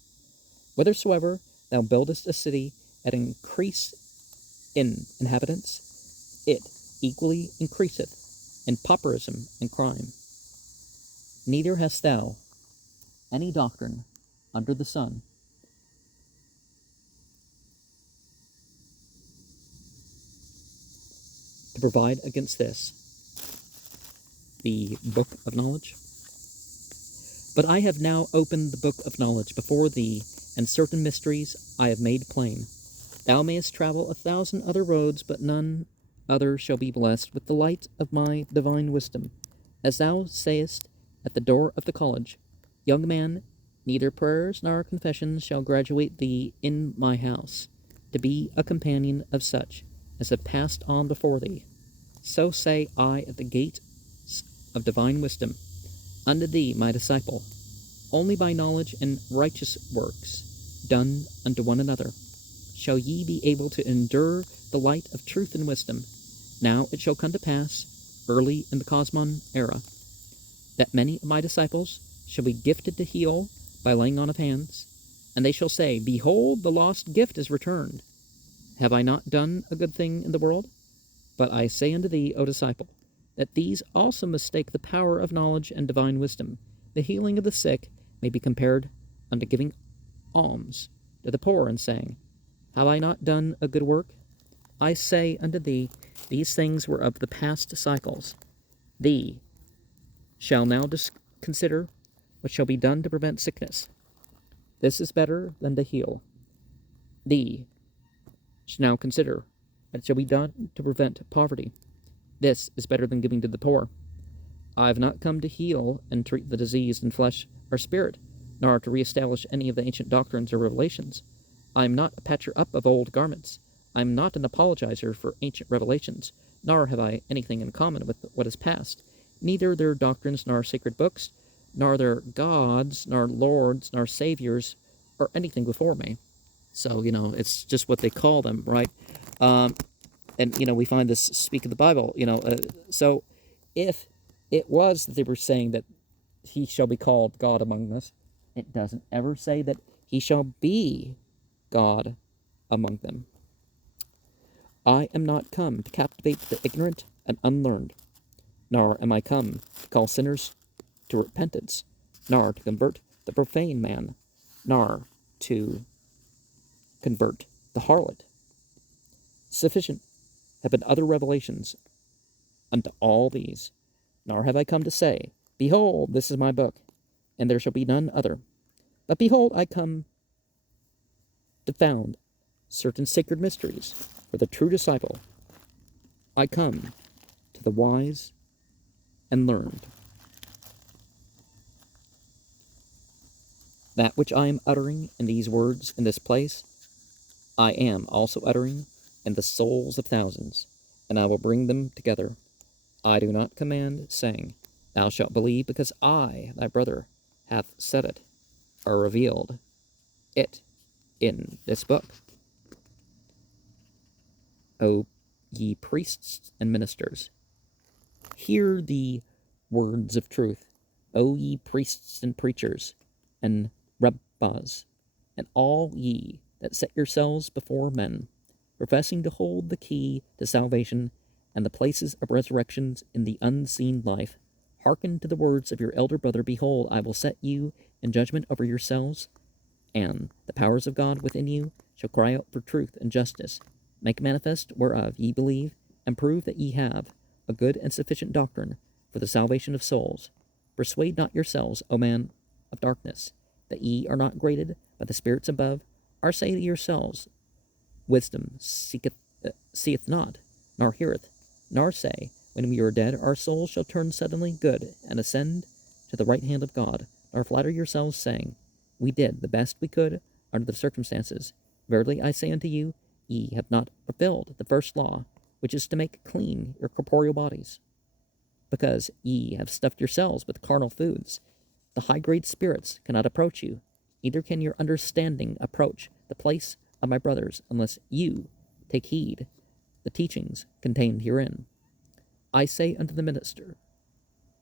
Whithersoever thou buildest a city and increase in inhabitants, it equally increaseth in pauperism and crime. Neither hast thou any doctrine under the sun to provide against this, the book of knowledge. But I have now opened the book of knowledge before thee, and certain mysteries I have made plain. Thou mayest travel 1,000 other roads, but none other shall be blessed with the light of my divine wisdom. As thou sayest at the door of the college, young man, neither prayers nor confessions shall graduate thee in my house, to be a companion of such as have passed on before thee. So say I at the gate of divine wisdom unto thee, my disciple, only by knowledge and righteous works done unto one another shall ye be able to endure the light of truth and wisdom. Now it shall come to pass, early in the Cosmon era, that many of my disciples shall be gifted to heal by laying on of hands, and they shall say, Behold, the lost gift is returned. Have I not done a good thing in the world? But I say unto thee, O disciple, that these also mistake the power of knowledge and divine wisdom. The healing of the sick may be compared unto giving alms to the poor, and saying, Have I not done a good work? I say unto thee, these things were of the past cycles. Thee shall now consider what shall be done to prevent sickness. This is better than to heal. Thee shall now consider what shall be done to prevent poverty. This is better than giving to the poor. I have not come to heal and treat the diseased in flesh or spirit, nor to reestablish any of the ancient doctrines or revelations. I am not a patcher up of old garments. I am not an apologizer for ancient revelations, nor have I anything in common with what is past. Neither their doctrines nor sacred books, nor their gods, nor lords, nor saviors, or anything before me. So, it's just what they call them, right? And, we find this speak of the Bible, so if it was that they were saying that he shall be called God among us, it doesn't ever say that he shall be God among them. I am not come to captivate the ignorant and unlearned, nor am I come to call sinners to repentance, nor to convert the profane man, nor to convert the harlot. Sufficient have been other revelations unto all these, nor have I come to say, Behold, this is my book. and there shall be none other. But behold, I come to found certain sacred mysteries for the true disciple. I come to the wise and learned. That which I am uttering in these words in this place, I am also uttering in the souls of thousands, and I will bring them together. I do not command, saying, Thou shalt believe, because I, thy brother, hath said it, or revealed it in this book. O ye priests and ministers, hear the words of truth. O ye priests and preachers, and rabbis, and all ye that set yourselves before men, professing to hold the key to salvation and the places of resurrections in the unseen life, hearken to the words of your elder brother. Behold, I will set you in judgment over yourselves, and the powers of God within you shall cry out for truth and justice. Make manifest whereof ye believe, and prove that ye have a good and sufficient doctrine for the salvation of souls. Persuade not yourselves, O man of darkness, that ye are not graded by the spirits above, or say to yourselves, Wisdom seeth not, nor heareth, nor say, When we are dead, our souls shall turn suddenly good, and ascend to the right hand of God, nor flatter yourselves, saying, We did the best we could under the circumstances. Verily I say unto you, ye have not fulfilled the first law, which is to make clean your corporeal bodies. Because ye have stuffed yourselves with carnal foods, the high-grade spirits cannot approach you, neither can your understanding approach the place of my brothers, unless you take heed the teachings contained herein. I say unto the minister,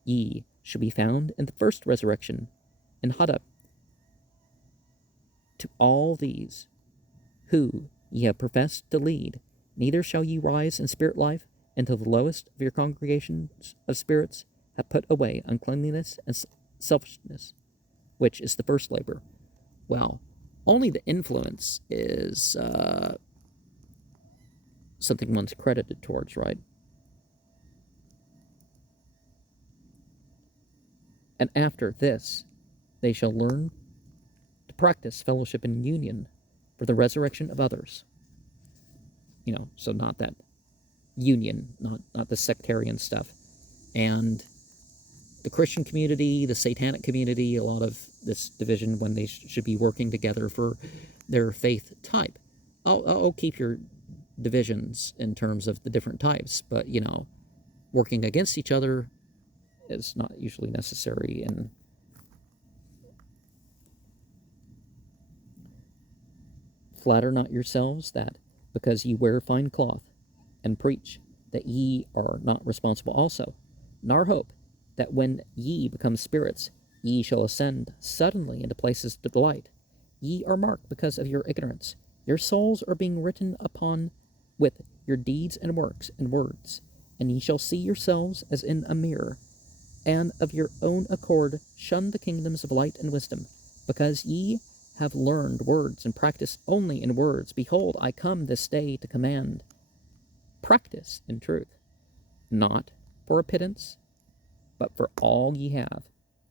Ye shall be found in the first resurrection, and Hadab. To all these who ye have professed to lead, neither shall ye rise in spirit life until the lowest of your congregations of spirits have put away uncleanliness and selfishness, which is the first labor. Well, only the influence is something one's credited towards, right? And after this, they shall learn to practice fellowship and union for the resurrection of others. So not that union, not the sectarian stuff. And the Christian community, the satanic community, a lot of this division when they should be working together for their faith type. I'll keep your divisions in terms of the different types, but, working against each other is not usually necessary. And flatter not yourselves that, because ye wear fine cloth, and preach, that ye are not responsible also, nor hope that when ye become spirits, ye shall ascend suddenly into places of delight. Ye are marked because of your ignorance. Your souls are being written upon with your deeds and works and words, and ye shall see yourselves as in a mirror, and of your own accord shun the kingdoms of light and wisdom, because ye have learned words and practice only in words. Behold, I come this day to command. Practice in truth, not for a pittance, but for all ye have.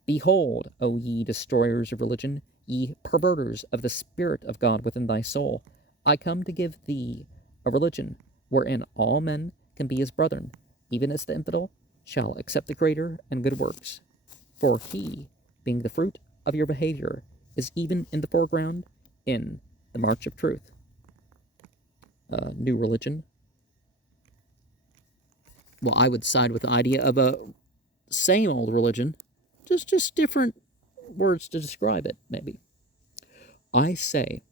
Behold, O ye destroyers of religion, ye perverters of the Spirit of God within thy soul, I come to give thee a religion wherein all men can be his brethren, even as the infidel shall accept the greater and good works. For he, being the fruit of your behavior, is even in the foreground in the march of truth. New religion. Well, I would side with the idea of a same old religion, just different words to describe it, maybe. I say,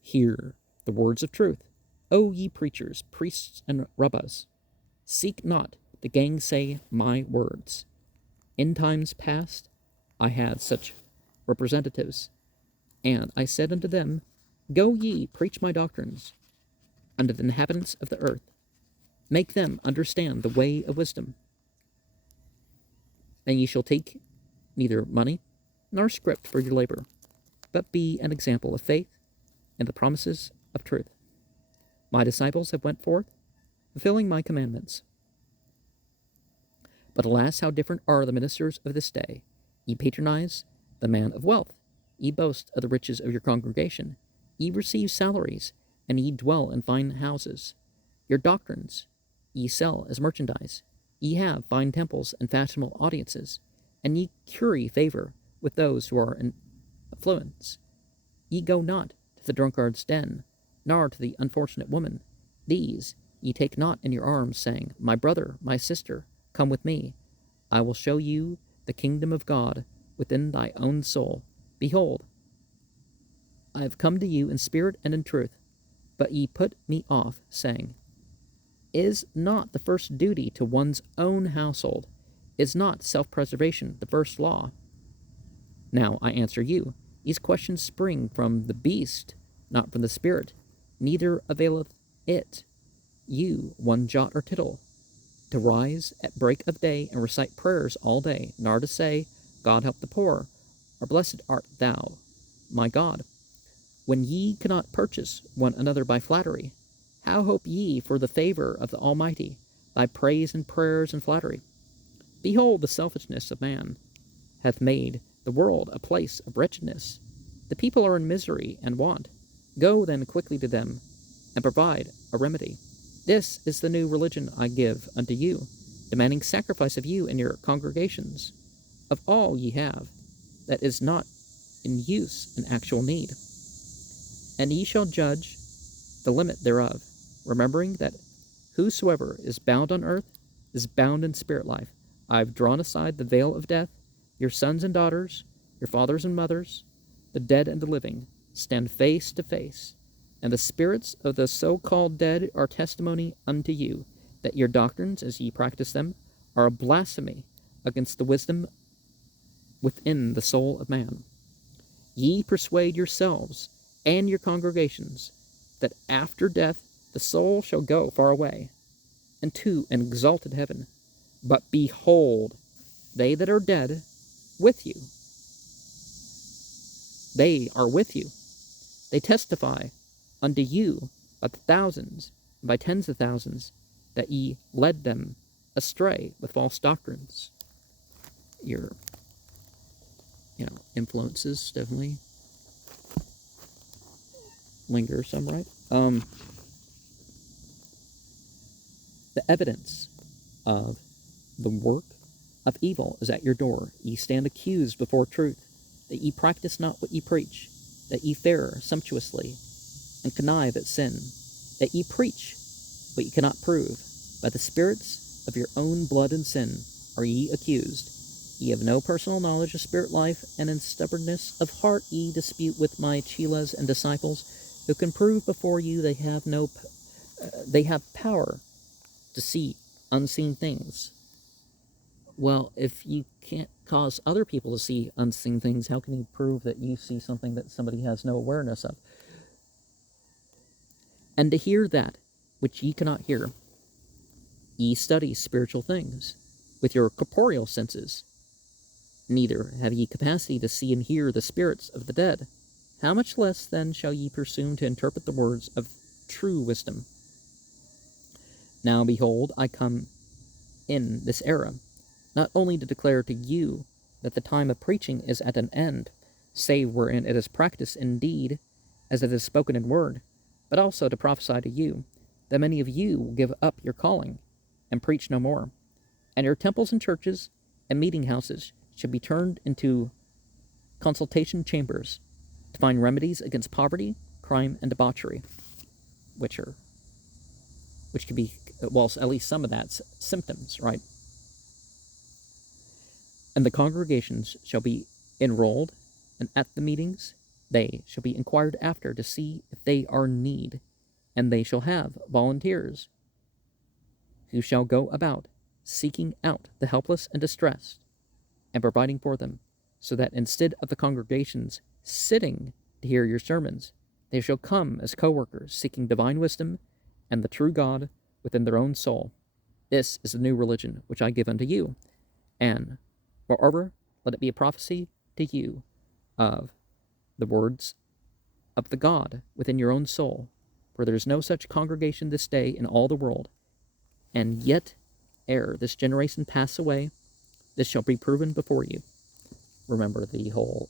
hear the words of truth. O ye preachers, priests, and rabbis, seek not to gainsay my words. In times past I had such representatives, and I said unto them, Go ye, preach my doctrines unto the inhabitants of the earth. Make them understand the way of wisdom. And ye shall take neither money nor scrip for your labor, but be an example of faith and the promises of truth. My disciples have went forth, fulfilling my commandments. But alas, how different are the ministers of this day. Ye patronize the man of wealth. Ye boast of the riches of your congregation. Ye receive salaries, and ye dwell in fine houses. Your doctrines ye sell as merchandise. Ye have fine temples and fashionable audiences, and ye curry favor with those who are in affluence. Ye go not to the drunkard's den, nor to the unfortunate woman. These ye take not in your arms, saying, My brother, my sister, come with me. I will show you the kingdom of God within thy own soul. Behold, I have come to you in spirit and in truth. But ye put me off, saying, Is not the first duty to one's own household? Is not self-preservation the first law? Now I answer you, these questions spring from the beast, not from the spirit. Neither availeth it you one jot or tittle, to rise at break of day and recite prayers all day, nor to say, God help the poor, or blessed art thou, my God. When ye cannot purchase one another by flattery, how hope ye for the favor of the Almighty by praise and prayers and flattery? Behold, the selfishness of man hath made the world a place of wretchedness. The people are in misery and want. Go then quickly to them, and provide a remedy. This is the new religion I give unto you, demanding sacrifice of you and your congregations, of all ye have, that is not in use in actual need. And ye shall judge the limit thereof, remembering that whosoever is bound on earth is bound in spirit life. I have drawn aside the veil of death. Your sons and daughters, your fathers and mothers, the dead and the living, stand face to face, and the spirits of the so-called dead are testimony unto you, that your doctrines, as ye practice them, are a blasphemy against the wisdom within the soul of man. Ye persuade yourselves and your congregations that after death the soul shall go far away, into an exalted heaven. But behold, they that are dead with you, they are with you. They testify unto you by the thousands, and by tens of thousands, that ye led them astray with false doctrines. Your, influences definitely linger some, right? The evidence of the work of evil is at your door. Ye stand accused before truth, that ye practice not what ye preach, that ye fare sumptuously, and connive at sin, that ye preach what ye cannot prove. By the spirits of your own blood and sin are ye accused. Ye have no personal knowledge of spirit life, and in stubbornness of heart ye dispute with my chelas and disciples, who can prove before you they have power to see unseen things. Well, if you can't cause other people to see unseen things, how can you prove that you see something that somebody has no awareness of? And to hear that which ye cannot hear, ye study spiritual things with your corporeal senses. Neither have ye capacity to see and hear the spirits of the dead. How much less then shall ye presume to interpret the words of true wisdom? Now behold, I come in this era, not only to declare to you that the time of preaching is at an end, save wherein it is practiced in deed, as it is spoken in word, but also to prophesy to you that many of you will give up your calling and preach no more, and your temples and churches and meeting houses should be turned into consultation chambers to find remedies against poverty, crime, and debauchery, which could be, well, at least some of that's symptoms, right? And the congregations shall be enrolled, and at the meetings they shall be inquired after to see if they are in need, and they shall have volunteers who shall go about seeking out the helpless and distressed and providing for them, so that instead of the congregations sitting to hear your sermons, they shall come as co-workers seeking divine wisdom and the true God within their own soul. This is the new religion which I give unto you, and moreover, let it be a prophecy to you of the words of the God within your own soul, for there is no such congregation this day in all the world, and yet ere this generation pass away, this shall be proven before you. remember the whole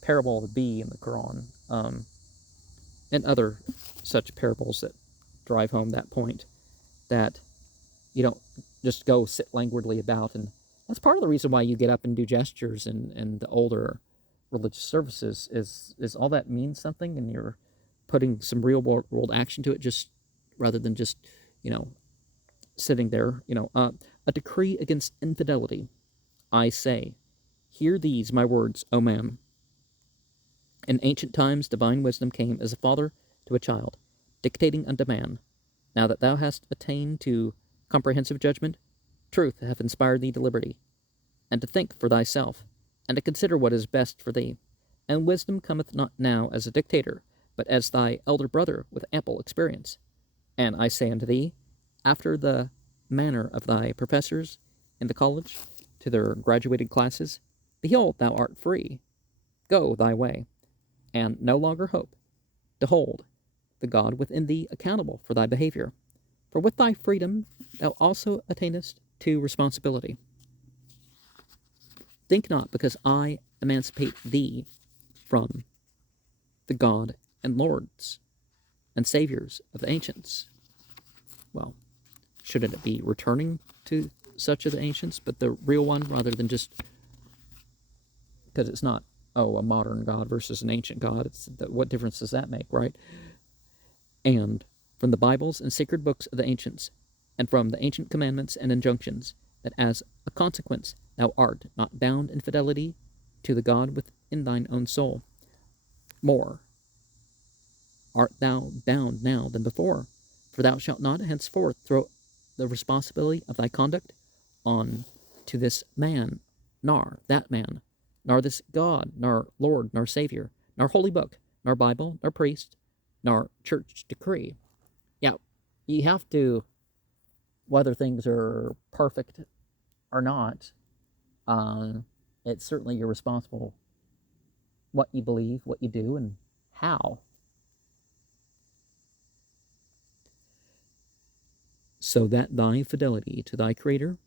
parable of the bee in the Quran, and other such parables that drive home that point, that you don't just go sit languidly about. And that's part of the reason why you get up and do gestures and the older religious services, is all that means something, and you're putting some real world action to it, just rather than just, you know, sitting there. A decree against infidelity. I say, hear these my words, O man. In ancient times divine wisdom came as a father to a child, dictating unto man. Now that thou hast attained to comprehensive judgment, truth hath inspired thee to liberty, and to think for thyself, and to consider what is best for thee. And wisdom cometh not now as a dictator, but as thy elder brother with ample experience. And I say unto thee, after the manner of thy professors in the college to their graduated classes, behold, thou art free. Go thy way, and no longer hope to hold the God within thee accountable for thy behavior. For with thy freedom thou also attainest to responsibility. Think not, because I emancipate thee from the God and Lords and Saviors of the ancients. Well, shouldn't it be returning to such of the ancients, but the real one, rather than just, because it's not, a modern God versus an ancient God. What difference does that make, right? And from the Bibles and sacred books of the ancients, and from the ancient commandments and injunctions, that as a consequence thou art not bound in fidelity to the God within thine own soul. More art thou bound now than before, for thou shalt not henceforth throw the responsibility of thy conduct on to this man, nor that man, nor this God, nor Lord, nor Savior, nor holy book, nor Bible, nor priest, nor church decree. Yeah, you have to, whether things are perfect or not, it's certainly you're responsible what you believe, what you do, and how. So that thy fidelity to thy Creator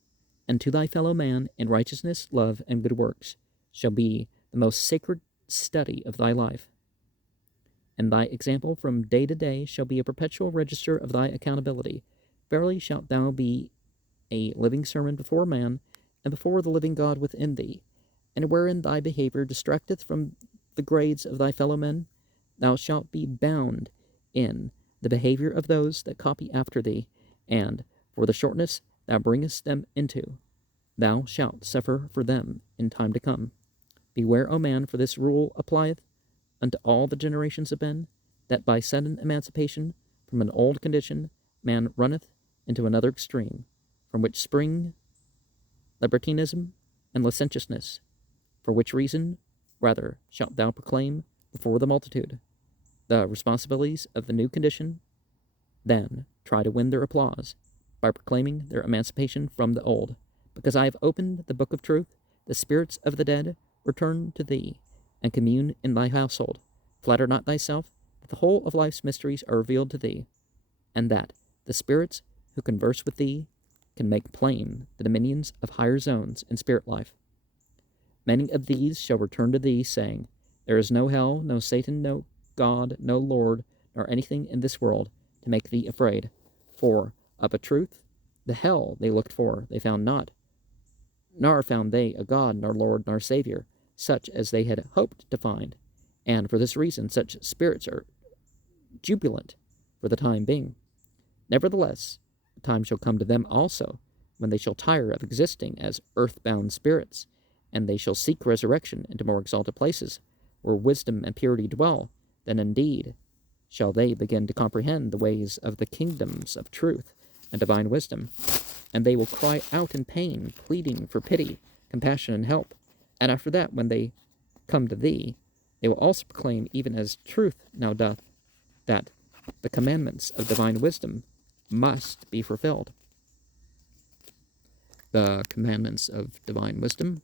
and to thy fellow man in righteousness, love, and good works shall be the most sacred study of thy life. And thy example from day to day shall be a perpetual register of thy accountability. Verily shalt thou be a living sermon before man, and before the living God within thee. And wherein thy behavior distracteth from the grades of thy fellow men, thou shalt be bound in the behavior of those that copy after thee, and for the shortness thou bringest them into, thou shalt suffer for them in time to come. Beware, O man, for this rule applieth unto all the generations of men, that by sudden emancipation from an old condition man runneth into another extreme, from which spring libertinism and licentiousness, for which reason rather shalt thou proclaim before the multitude the responsibilities of the new condition, than try to win their applause by proclaiming their emancipation from the old. Because I have opened the book of truth, the spirits of the dead return to thee, and commune in thy household. Flatter not thyself that the whole of life's mysteries are revealed to thee, and that the spirits who converse with thee can make plain the dominions of higher zones in spirit life. Many of these shall return to thee, saying, There is no hell, no Satan, no God, no Lord, nor anything in this world to make thee afraid. For, of a truth, the hell they looked for they found not, nor found they a God, nor Lord, nor Savior, such as they had hoped to find. And for this reason such spirits are jubilant for the time being. Nevertheless, the time shall come to them also, when they shall tire of existing as earth-bound spirits, and they shall seek resurrection into more exalted places, where wisdom and purity dwell. Then indeed shall they begin to comprehend the ways of the kingdoms of truth and divine wisdom, and they will cry out in pain, pleading for pity, compassion, and help. And after that, when they come to thee, they will also proclaim, even as truth now doth, that the commandments of divine wisdom must be fulfilled. The commandments of divine wisdom: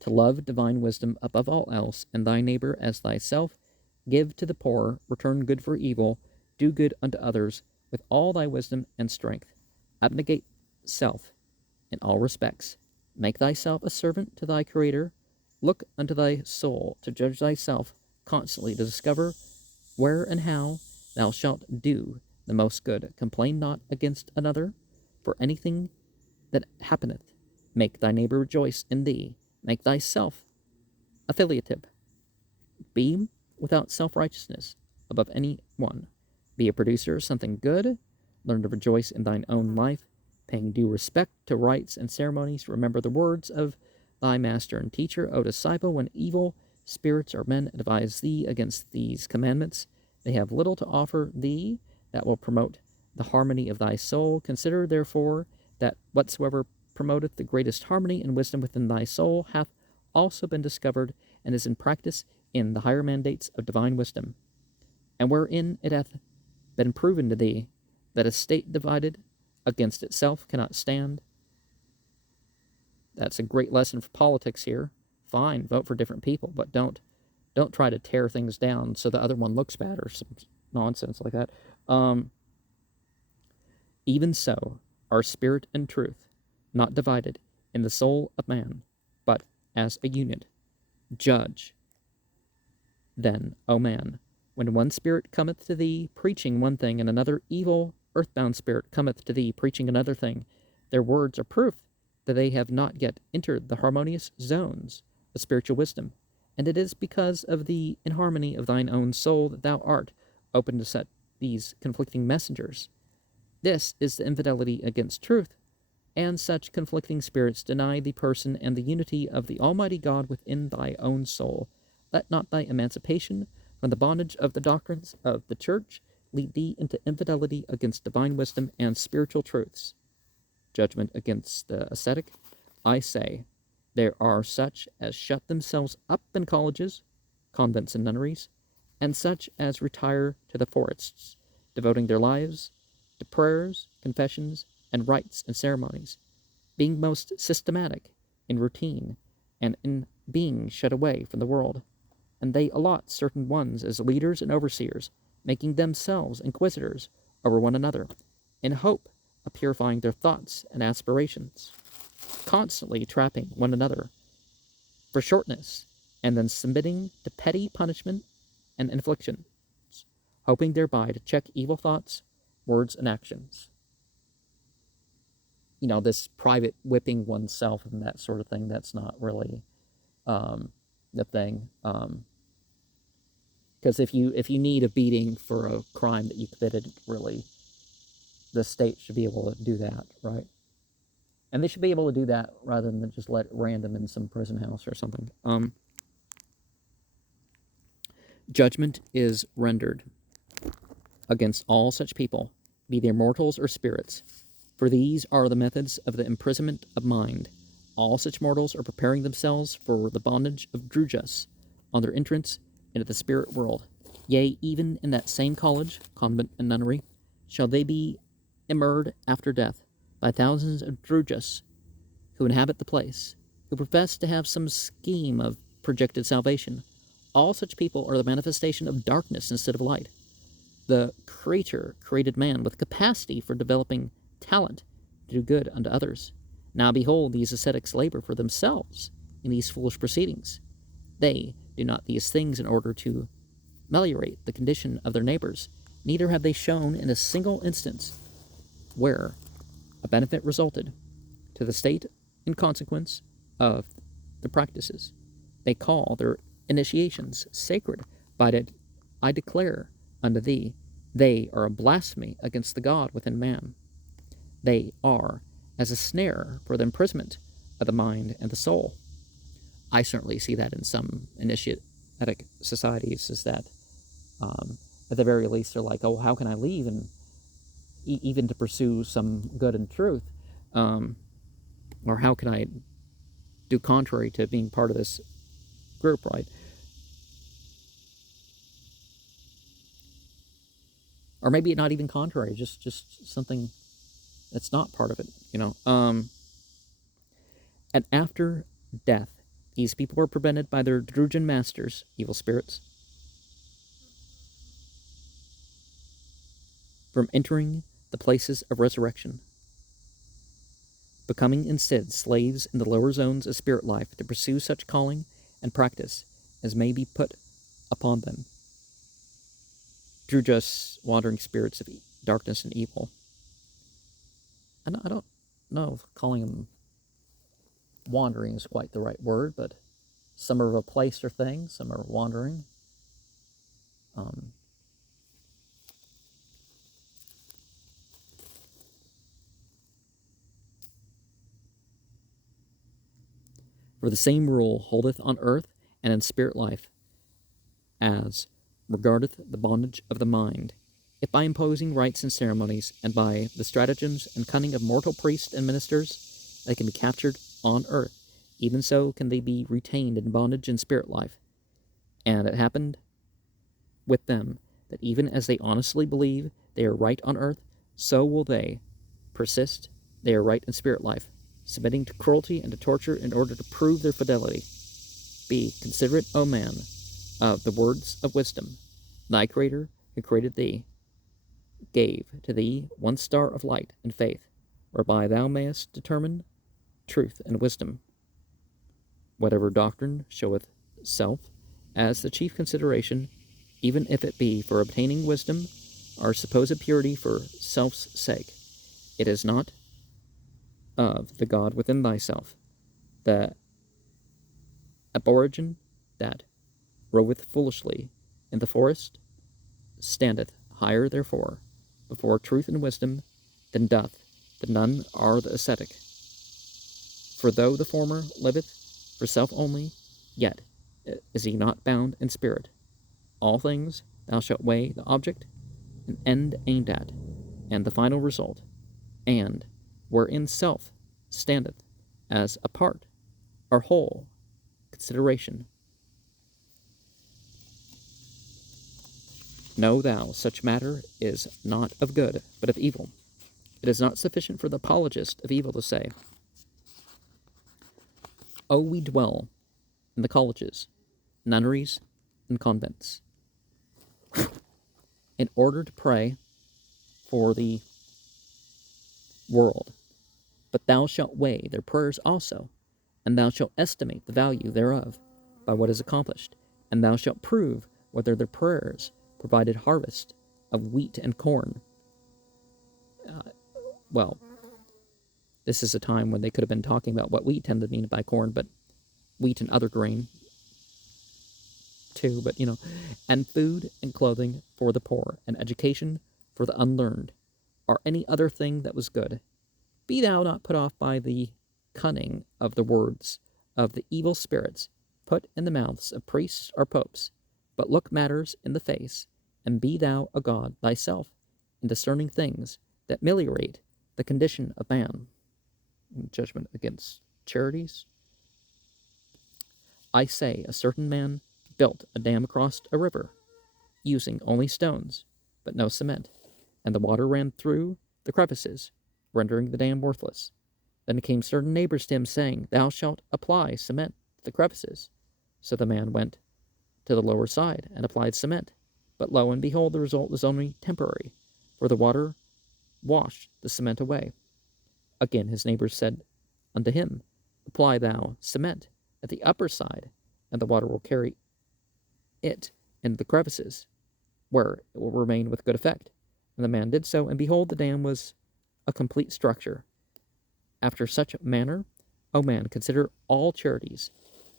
to love divine wisdom above all else, and thy neighbor as thyself, give to the poor, return good for evil, do good unto others with all thy wisdom and strength, abnegate self in all respects, Make thyself a servant to thy Creator. Look unto thy soul to judge thyself constantly, to discover where and how thou shalt do the most good. Complain not against another for anything that happeneth. Make thy neighbor rejoice in thee. Make thyself affiliative. Be without self-righteousness above any one. Be a producer of something good. Learn to rejoice in thine own life, paying due respect to rites and ceremonies. Remember the words of thy master and teacher, O disciple, when evil spirits or men advise thee against these commandments, they have little to offer thee that will promote the harmony of thy soul. Consider, therefore, that whatsoever promoteth the greatest harmony and wisdom within thy soul hath also been discovered and is in practice in the higher mandates of divine wisdom, and wherein it hath been proven to thee that a state divided against itself cannot stand. That's a great lesson for politics here. Fine, vote for different people, but don't try to tear things down so the other one looks bad or some nonsense like that. Even so are spirit and truth not divided in the soul of man, but as a unit. Judge then, O man, when one spirit cometh to thee preaching one thing, and another evil earthbound spirit cometh to thee preaching another thing, their words are proof that they have not yet entered the harmonious zones of spiritual wisdom, and it is because of the inharmony of thine own soul that thou art open to set these conflicting messengers. This is the infidelity against truth, and such conflicting spirits deny the person and the unity of the Almighty God within thy own soul. Let not thy emancipation from the bondage of the doctrines of the Church lead thee into infidelity against divine wisdom and spiritual truths. Judgment against the ascetic. I say, there are such as shut themselves up in colleges, convents, and nunneries, and such as retire to the forests, devoting their lives to prayers, confessions, and rites and ceremonies, being most systematic in routine and in being shut away from the world. And they allot certain ones as leaders and overseers, making themselves inquisitors over one another, in hope of purifying their thoughts and aspirations, constantly trapping one another for shortness, and then submitting to petty punishment and infliction, hoping thereby to check evil thoughts, words, and actions. This private whipping oneself and that sort of thing, that's not really the thing. Because if you need a beating for a crime that you committed, really, the state should be able to do that, right? And they should be able to do that rather than just let random in some prison house or something. Judgment is rendered against all such people, be they mortals or spirits, for these are the methods of the imprisonment of mind. All such mortals are preparing themselves for the bondage of Drujas on their entrance into the spirit world. Yea, even in that same college, convent, and nunnery, shall they be immured after death by thousands of Drujas who inhabit the place, who profess to have some scheme of projected salvation. All such people are the manifestation of darkness instead of light. The Creator created man with capacity for developing talent to do good unto others. Now behold, these ascetics labor for themselves in these foolish proceedings. They do not these things in order to ameliorate the condition of their neighbors, neither have they shown in a single instance where a benefit resulted to the state in consequence of the practices. They call their initiations sacred, but I declare unto thee, they are a blasphemy against the God within man. They are as a snare for the imprisonment of the mind and the soul. I certainly see that in some initiatic societies, is that at the very least they're like, oh, how can I leave and even to pursue some good and truth, or how can I do contrary to being part of this group, right? Or maybe not even contrary, just something that's not part of it, And after death, these people were prevented by their Drujan masters, evil spirits, from entering the places of resurrection. becoming instead slaves in the lower zones of spirit life to pursue such calling and practice as may be put upon them through just wandering spirits of darkness and evil. And I don't know if calling them wandering is quite the right word, but some are of a place or thing, some are wandering. For the same rule holdeth on earth and in spirit life, as regardeth the bondage of the mind. If by imposing rites and ceremonies, and by the stratagems and cunning of mortal priests and ministers, they can be captured on earth, even so can they be retained in bondage in spirit life. And it happened with them that even as they honestly believe they are right on earth, so will they persist they are right in spirit life, submitting to cruelty and to torture in order to prove their fidelity. Be considerate, O man, of the words of wisdom. Thy Creator, who created thee, gave to thee one star of light and faith, whereby thou mayest determine truth and wisdom. Whatever doctrine showeth self as the chief consideration, even if it be for obtaining wisdom, or supposed purity for self's sake, it is not of the God within thyself. The aborigine that roveth foolishly in the forest standeth higher, therefore, before truth and wisdom than doth the nun or the ascetic. For though the former liveth for self only, yet is he not bound in spirit. All things thou shalt weigh the object and end aimed at, and the final result, and wherein self standeth as a part or whole consideration. Know thou such matter is not of good, but of evil. It is not sufficient for the apologist of evil to say, "Oh, we dwell in the colleges, nunneries, and convents, in order to pray for the world. But thou shalt weigh their prayers also, and thou shalt estimate the value thereof by what is accomplished, and thou shalt prove whether their prayers provided harvest of wheat and corn." Well, this is a time when they could have been talking about what we tend to mean by corn, but wheat and other grain too, but and food and clothing for the poor, and education for the unlearned, or any other thing that was good. Be thou not put off by the cunning of the words of the evil spirits put in the mouths of priests or popes, but look matters in the face, and be thou a god thyself in discerning things that meliorate the condition of man. Judgment against charities. I say a certain man built a dam across a river, using only stones, but no cement, and the water ran through the crevices, rendering the dam worthless. Then came certain neighbors to him, saying, "Thou shalt apply cement to the crevices." So the man went to the lower side and applied cement. But lo and behold, the result was only temporary, for the water washed the cement away. Again his neighbors said unto him, "Apply thou cement at the upper side, and the water will carry it into the crevices, where it will remain with good effect." And the man did so, and behold, the dam was a complete structure. After such manner, O man, consider all charities.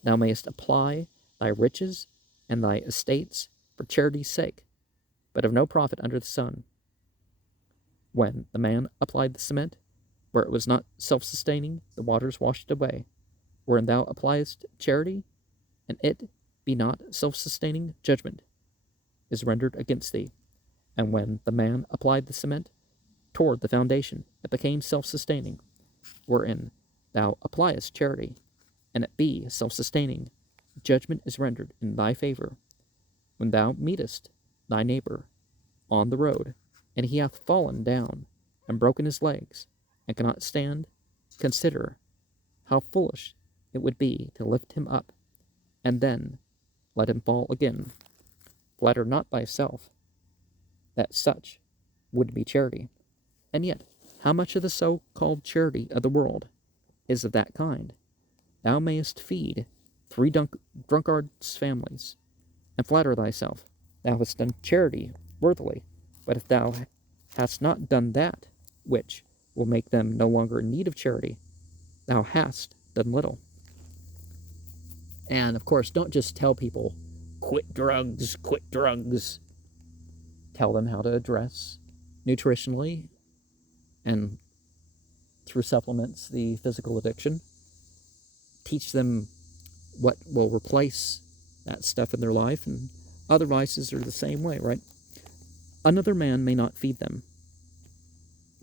Thou mayest apply thy riches and thy estates for charity's sake, but of no profit under the sun. When the man applied the cement, where it was not self-sustaining, the waters washed it away. Wherein thou appliest charity, and it be not self-sustaining, judgment is rendered against thee. And when the man applied the cement toward the foundation, it became self-sustaining. Wherein thou appliest charity, and it be self-sustaining, judgment is rendered in thy favor. When thou meetest thy neighbor on the road, and he hath fallen down and broken his legs, and cannot stand, consider how foolish it would be to lift him up, and then let him fall again. Flatter not thyself that such would be charity. And yet, how much of the so-called charity of the world is of that kind. Thou mayest feed 3 drunkards' families, and flatter thyself thou hast done charity worthily. But if thou hast not done that which will make them no longer in need of charity, thou hast done little. And of course, don't just tell people, quit drugs, quit drugs. Tell them how to dress nutritionally and through supplements the physical addiction. Teach them what will replace that stuff in their life, and other vices are the same way, right? Another man may not feed them,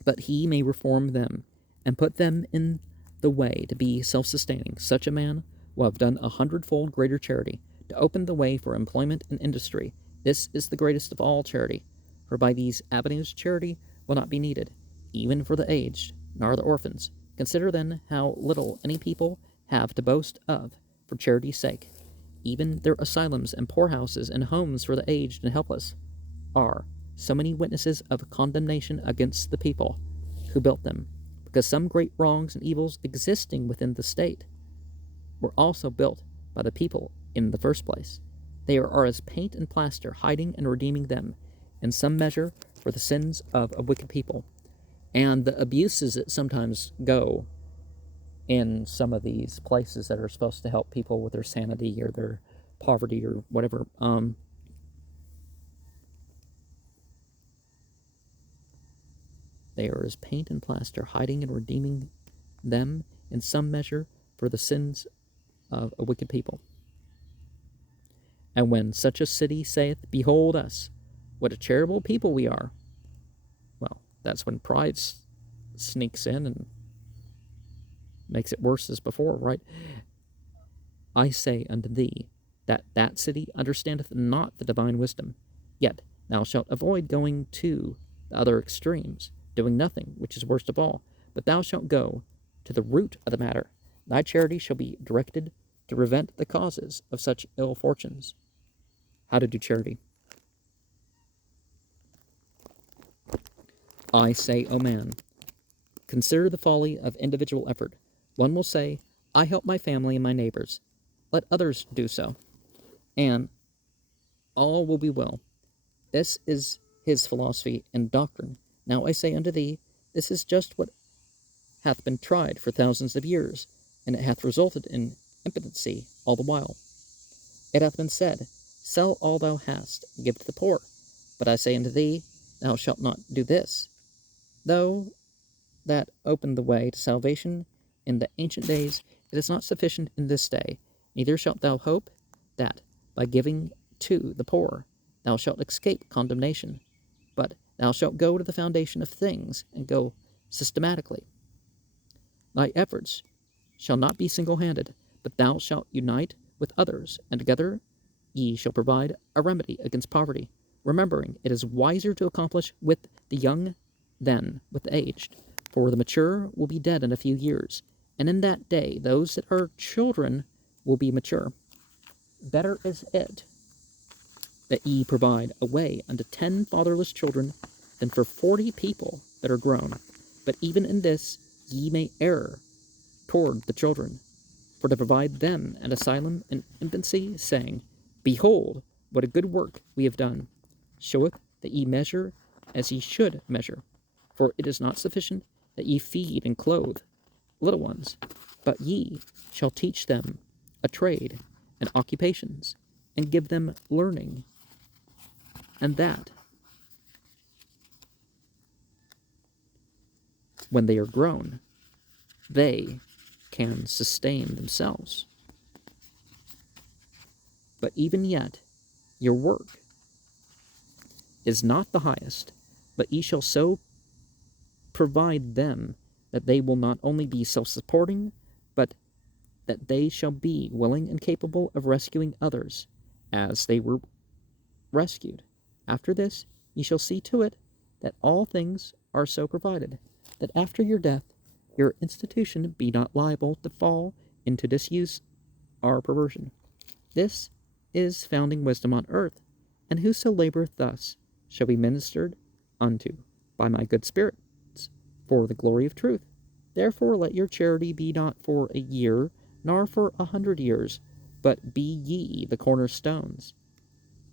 but he may reform them and put them in the way to be self-sustaining. Such a man will have done 100-fold greater charity to open the way for employment and industry. This is the greatest of all charity, for by these avenues charity will not be needed, even for the aged, nor the orphans. Consider then how little any people have to boast of for charity's sake. Even their asylums and poorhouses and homes for the aged and helpless are so many witnesses of condemnation against the people who built them, because some great wrongs and evils existing within the state were also built by the people in the first place. They are as paint and plaster, hiding and redeeming them in some measure for the sins of a wicked people. And the abuses that sometimes go in some of these places that are supposed to help people with their sanity or their poverty or whatever, they are as paint and plaster, hiding and redeeming them in some measure for the sins of a wicked people. And when such a city saith, Behold us, what a charitable people we are, well, that's when pride sneaks in and makes it worse as before, right? I say unto thee, that that city understandeth not the divine wisdom. Yet thou shalt avoid going to the other extremes, doing nothing, which is worst of all, but thou shalt go to the root of the matter. Thy charity shall be directed to prevent the causes of such ill fortunes. How to do charity. I say, O man, consider the folly of individual effort. One will say, I help my family and my neighbors. Let others do so, and all will be well. This is his philosophy and doctrine. Now I say unto thee, this is just what hath been tried for thousands of years, and it hath resulted in impotency all the while. It hath been said, Sell all thou hast, and give to the poor. But I say unto thee, thou shalt not do this. Though that opened the way to salvation in the ancient days, it is not sufficient in this day. Neither shalt thou hope that, by giving to the poor, thou shalt escape condemnation. But thou shalt go to the foundation of things, and go systematically. Thy efforts shall not be single-handed, but thou shalt unite with others, and together ye shall provide a remedy against poverty, remembering it is wiser to accomplish with the young than with the aged. For the mature will be dead in a few years, and in that day those that are children will be mature. Better is it that ye provide a way unto 10 fatherless children than for 40 people that are grown. But even in this ye may err toward the children, for to provide them an asylum in infancy, saying, Behold, what a good work we have done, showeth that ye measure as ye should measure. For it is not sufficient that ye feed and clothe little ones, but ye shall teach them a trade and occupations, and give them learning, and that, when they are grown, they can sustain themselves. But even yet, your work is not the highest, but ye shall so provide them that they will not only be self-supporting, but that they shall be willing and capable of rescuing others as they were rescued. After this, ye shall see to it that all things are so provided, that after your death, your institution be not liable to fall into disuse or perversion. This is founding wisdom on earth, and whoso laboreth thus shall be ministered unto by my good spirits for the glory of truth. Therefore let your charity be not for a year, nor for 100 years, but be ye the cornerstones,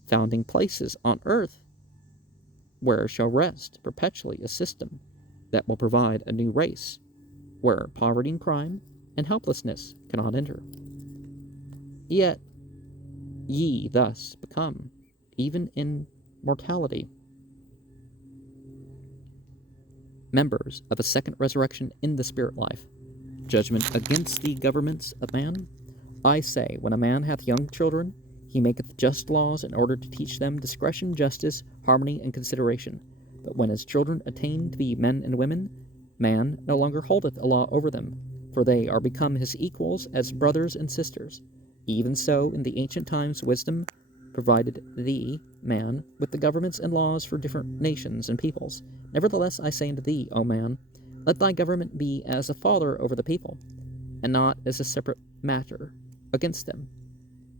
founding places on earth, where shall rest perpetually a system that will provide a new race, where poverty and crime and helplessness cannot enter. Yet ye thus become, even in mortality, members of a second resurrection in the spirit life. Judgment against the governments of man. I say, when a man hath young children, he maketh just laws in order to teach them discretion, justice, harmony, and consideration. But when his children attain to be men and women, man no longer holdeth a law over them, for they are become his equals as brothers and sisters. Even so, in the ancient times, wisdom provided thee, man, with the governments and laws for different nations and peoples. Nevertheless, I say unto thee, O man, let thy government be as a father over the people, and not as a separate matter against them.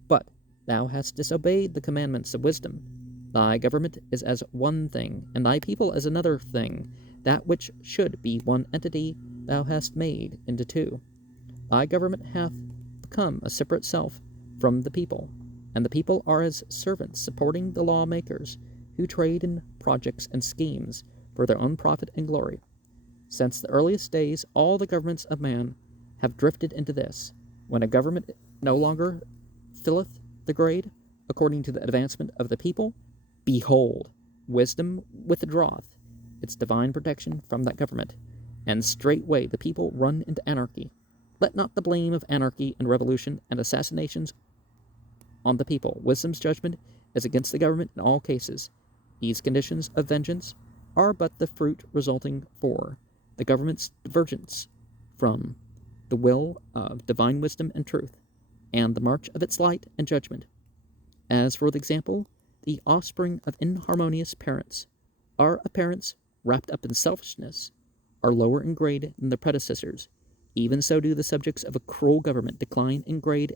But thou hast disobeyed the commandments of wisdom. Thy government is as one thing, and thy people as another thing. That which should be one entity thou hast made into two. Thy government hath become a separate self from the people, and the people are as servants supporting the lawmakers, who trade in projects and schemes for their own profit and glory. Since the earliest days, all the governments of man have drifted into this. When a government no longer filleth the grade according to the advancement of the people, behold, wisdom withdraweth its divine protection from that government, and straightway the people run into anarchy. Let not the blame of anarchy and revolution and assassinations on the people. Wisdom's judgment is against the government in all cases. These conditions of vengeance are but the fruit resulting for the government's divergence from the will of divine wisdom and truth, and the march of its light and judgment. As for the example, the offspring of inharmonious parents are parents wrapped up in selfishness, are lower in grade than their predecessors. Even so do the subjects of a cruel government decline in grade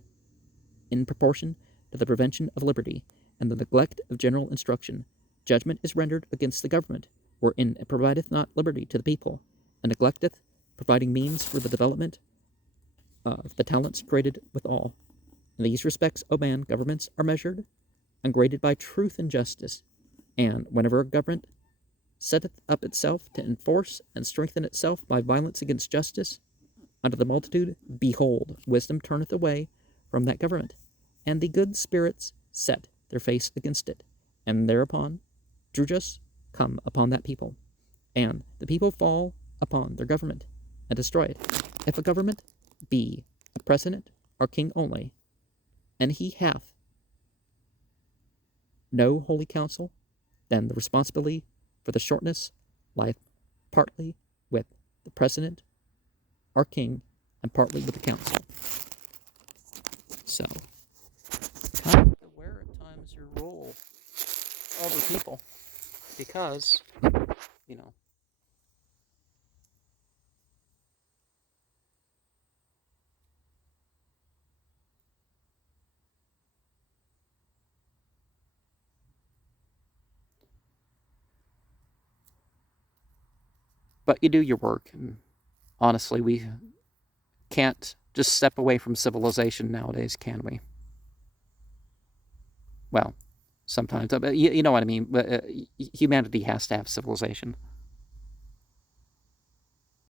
in proportion to the prevention of liberty and the neglect of general instruction. Judgment is rendered against the government, wherein it provideth not liberty to the people, and neglecteth providing means for the development of the talents created with all. In these respects, O man, governments are measured and graded by truth and justice, and whenever a government setteth up itself to enforce and strengthen itself by violence against justice unto the multitude, behold, wisdom turneth away from that government, and the good spirits set their face against it, and thereupon Drujas come upon that people, and the people fall upon their government and destroy it. If a government be a president or king only, and he hath no holy council, then the responsibility for the shortness lieth partly with the president or king and partly with the council. So, kind of aware at times your role over people, because, you know, but you do your work, and honestly, we can't just step away from civilization nowadays, can we? Well, sometimes, but you know what I mean. Humanity has to have civilization.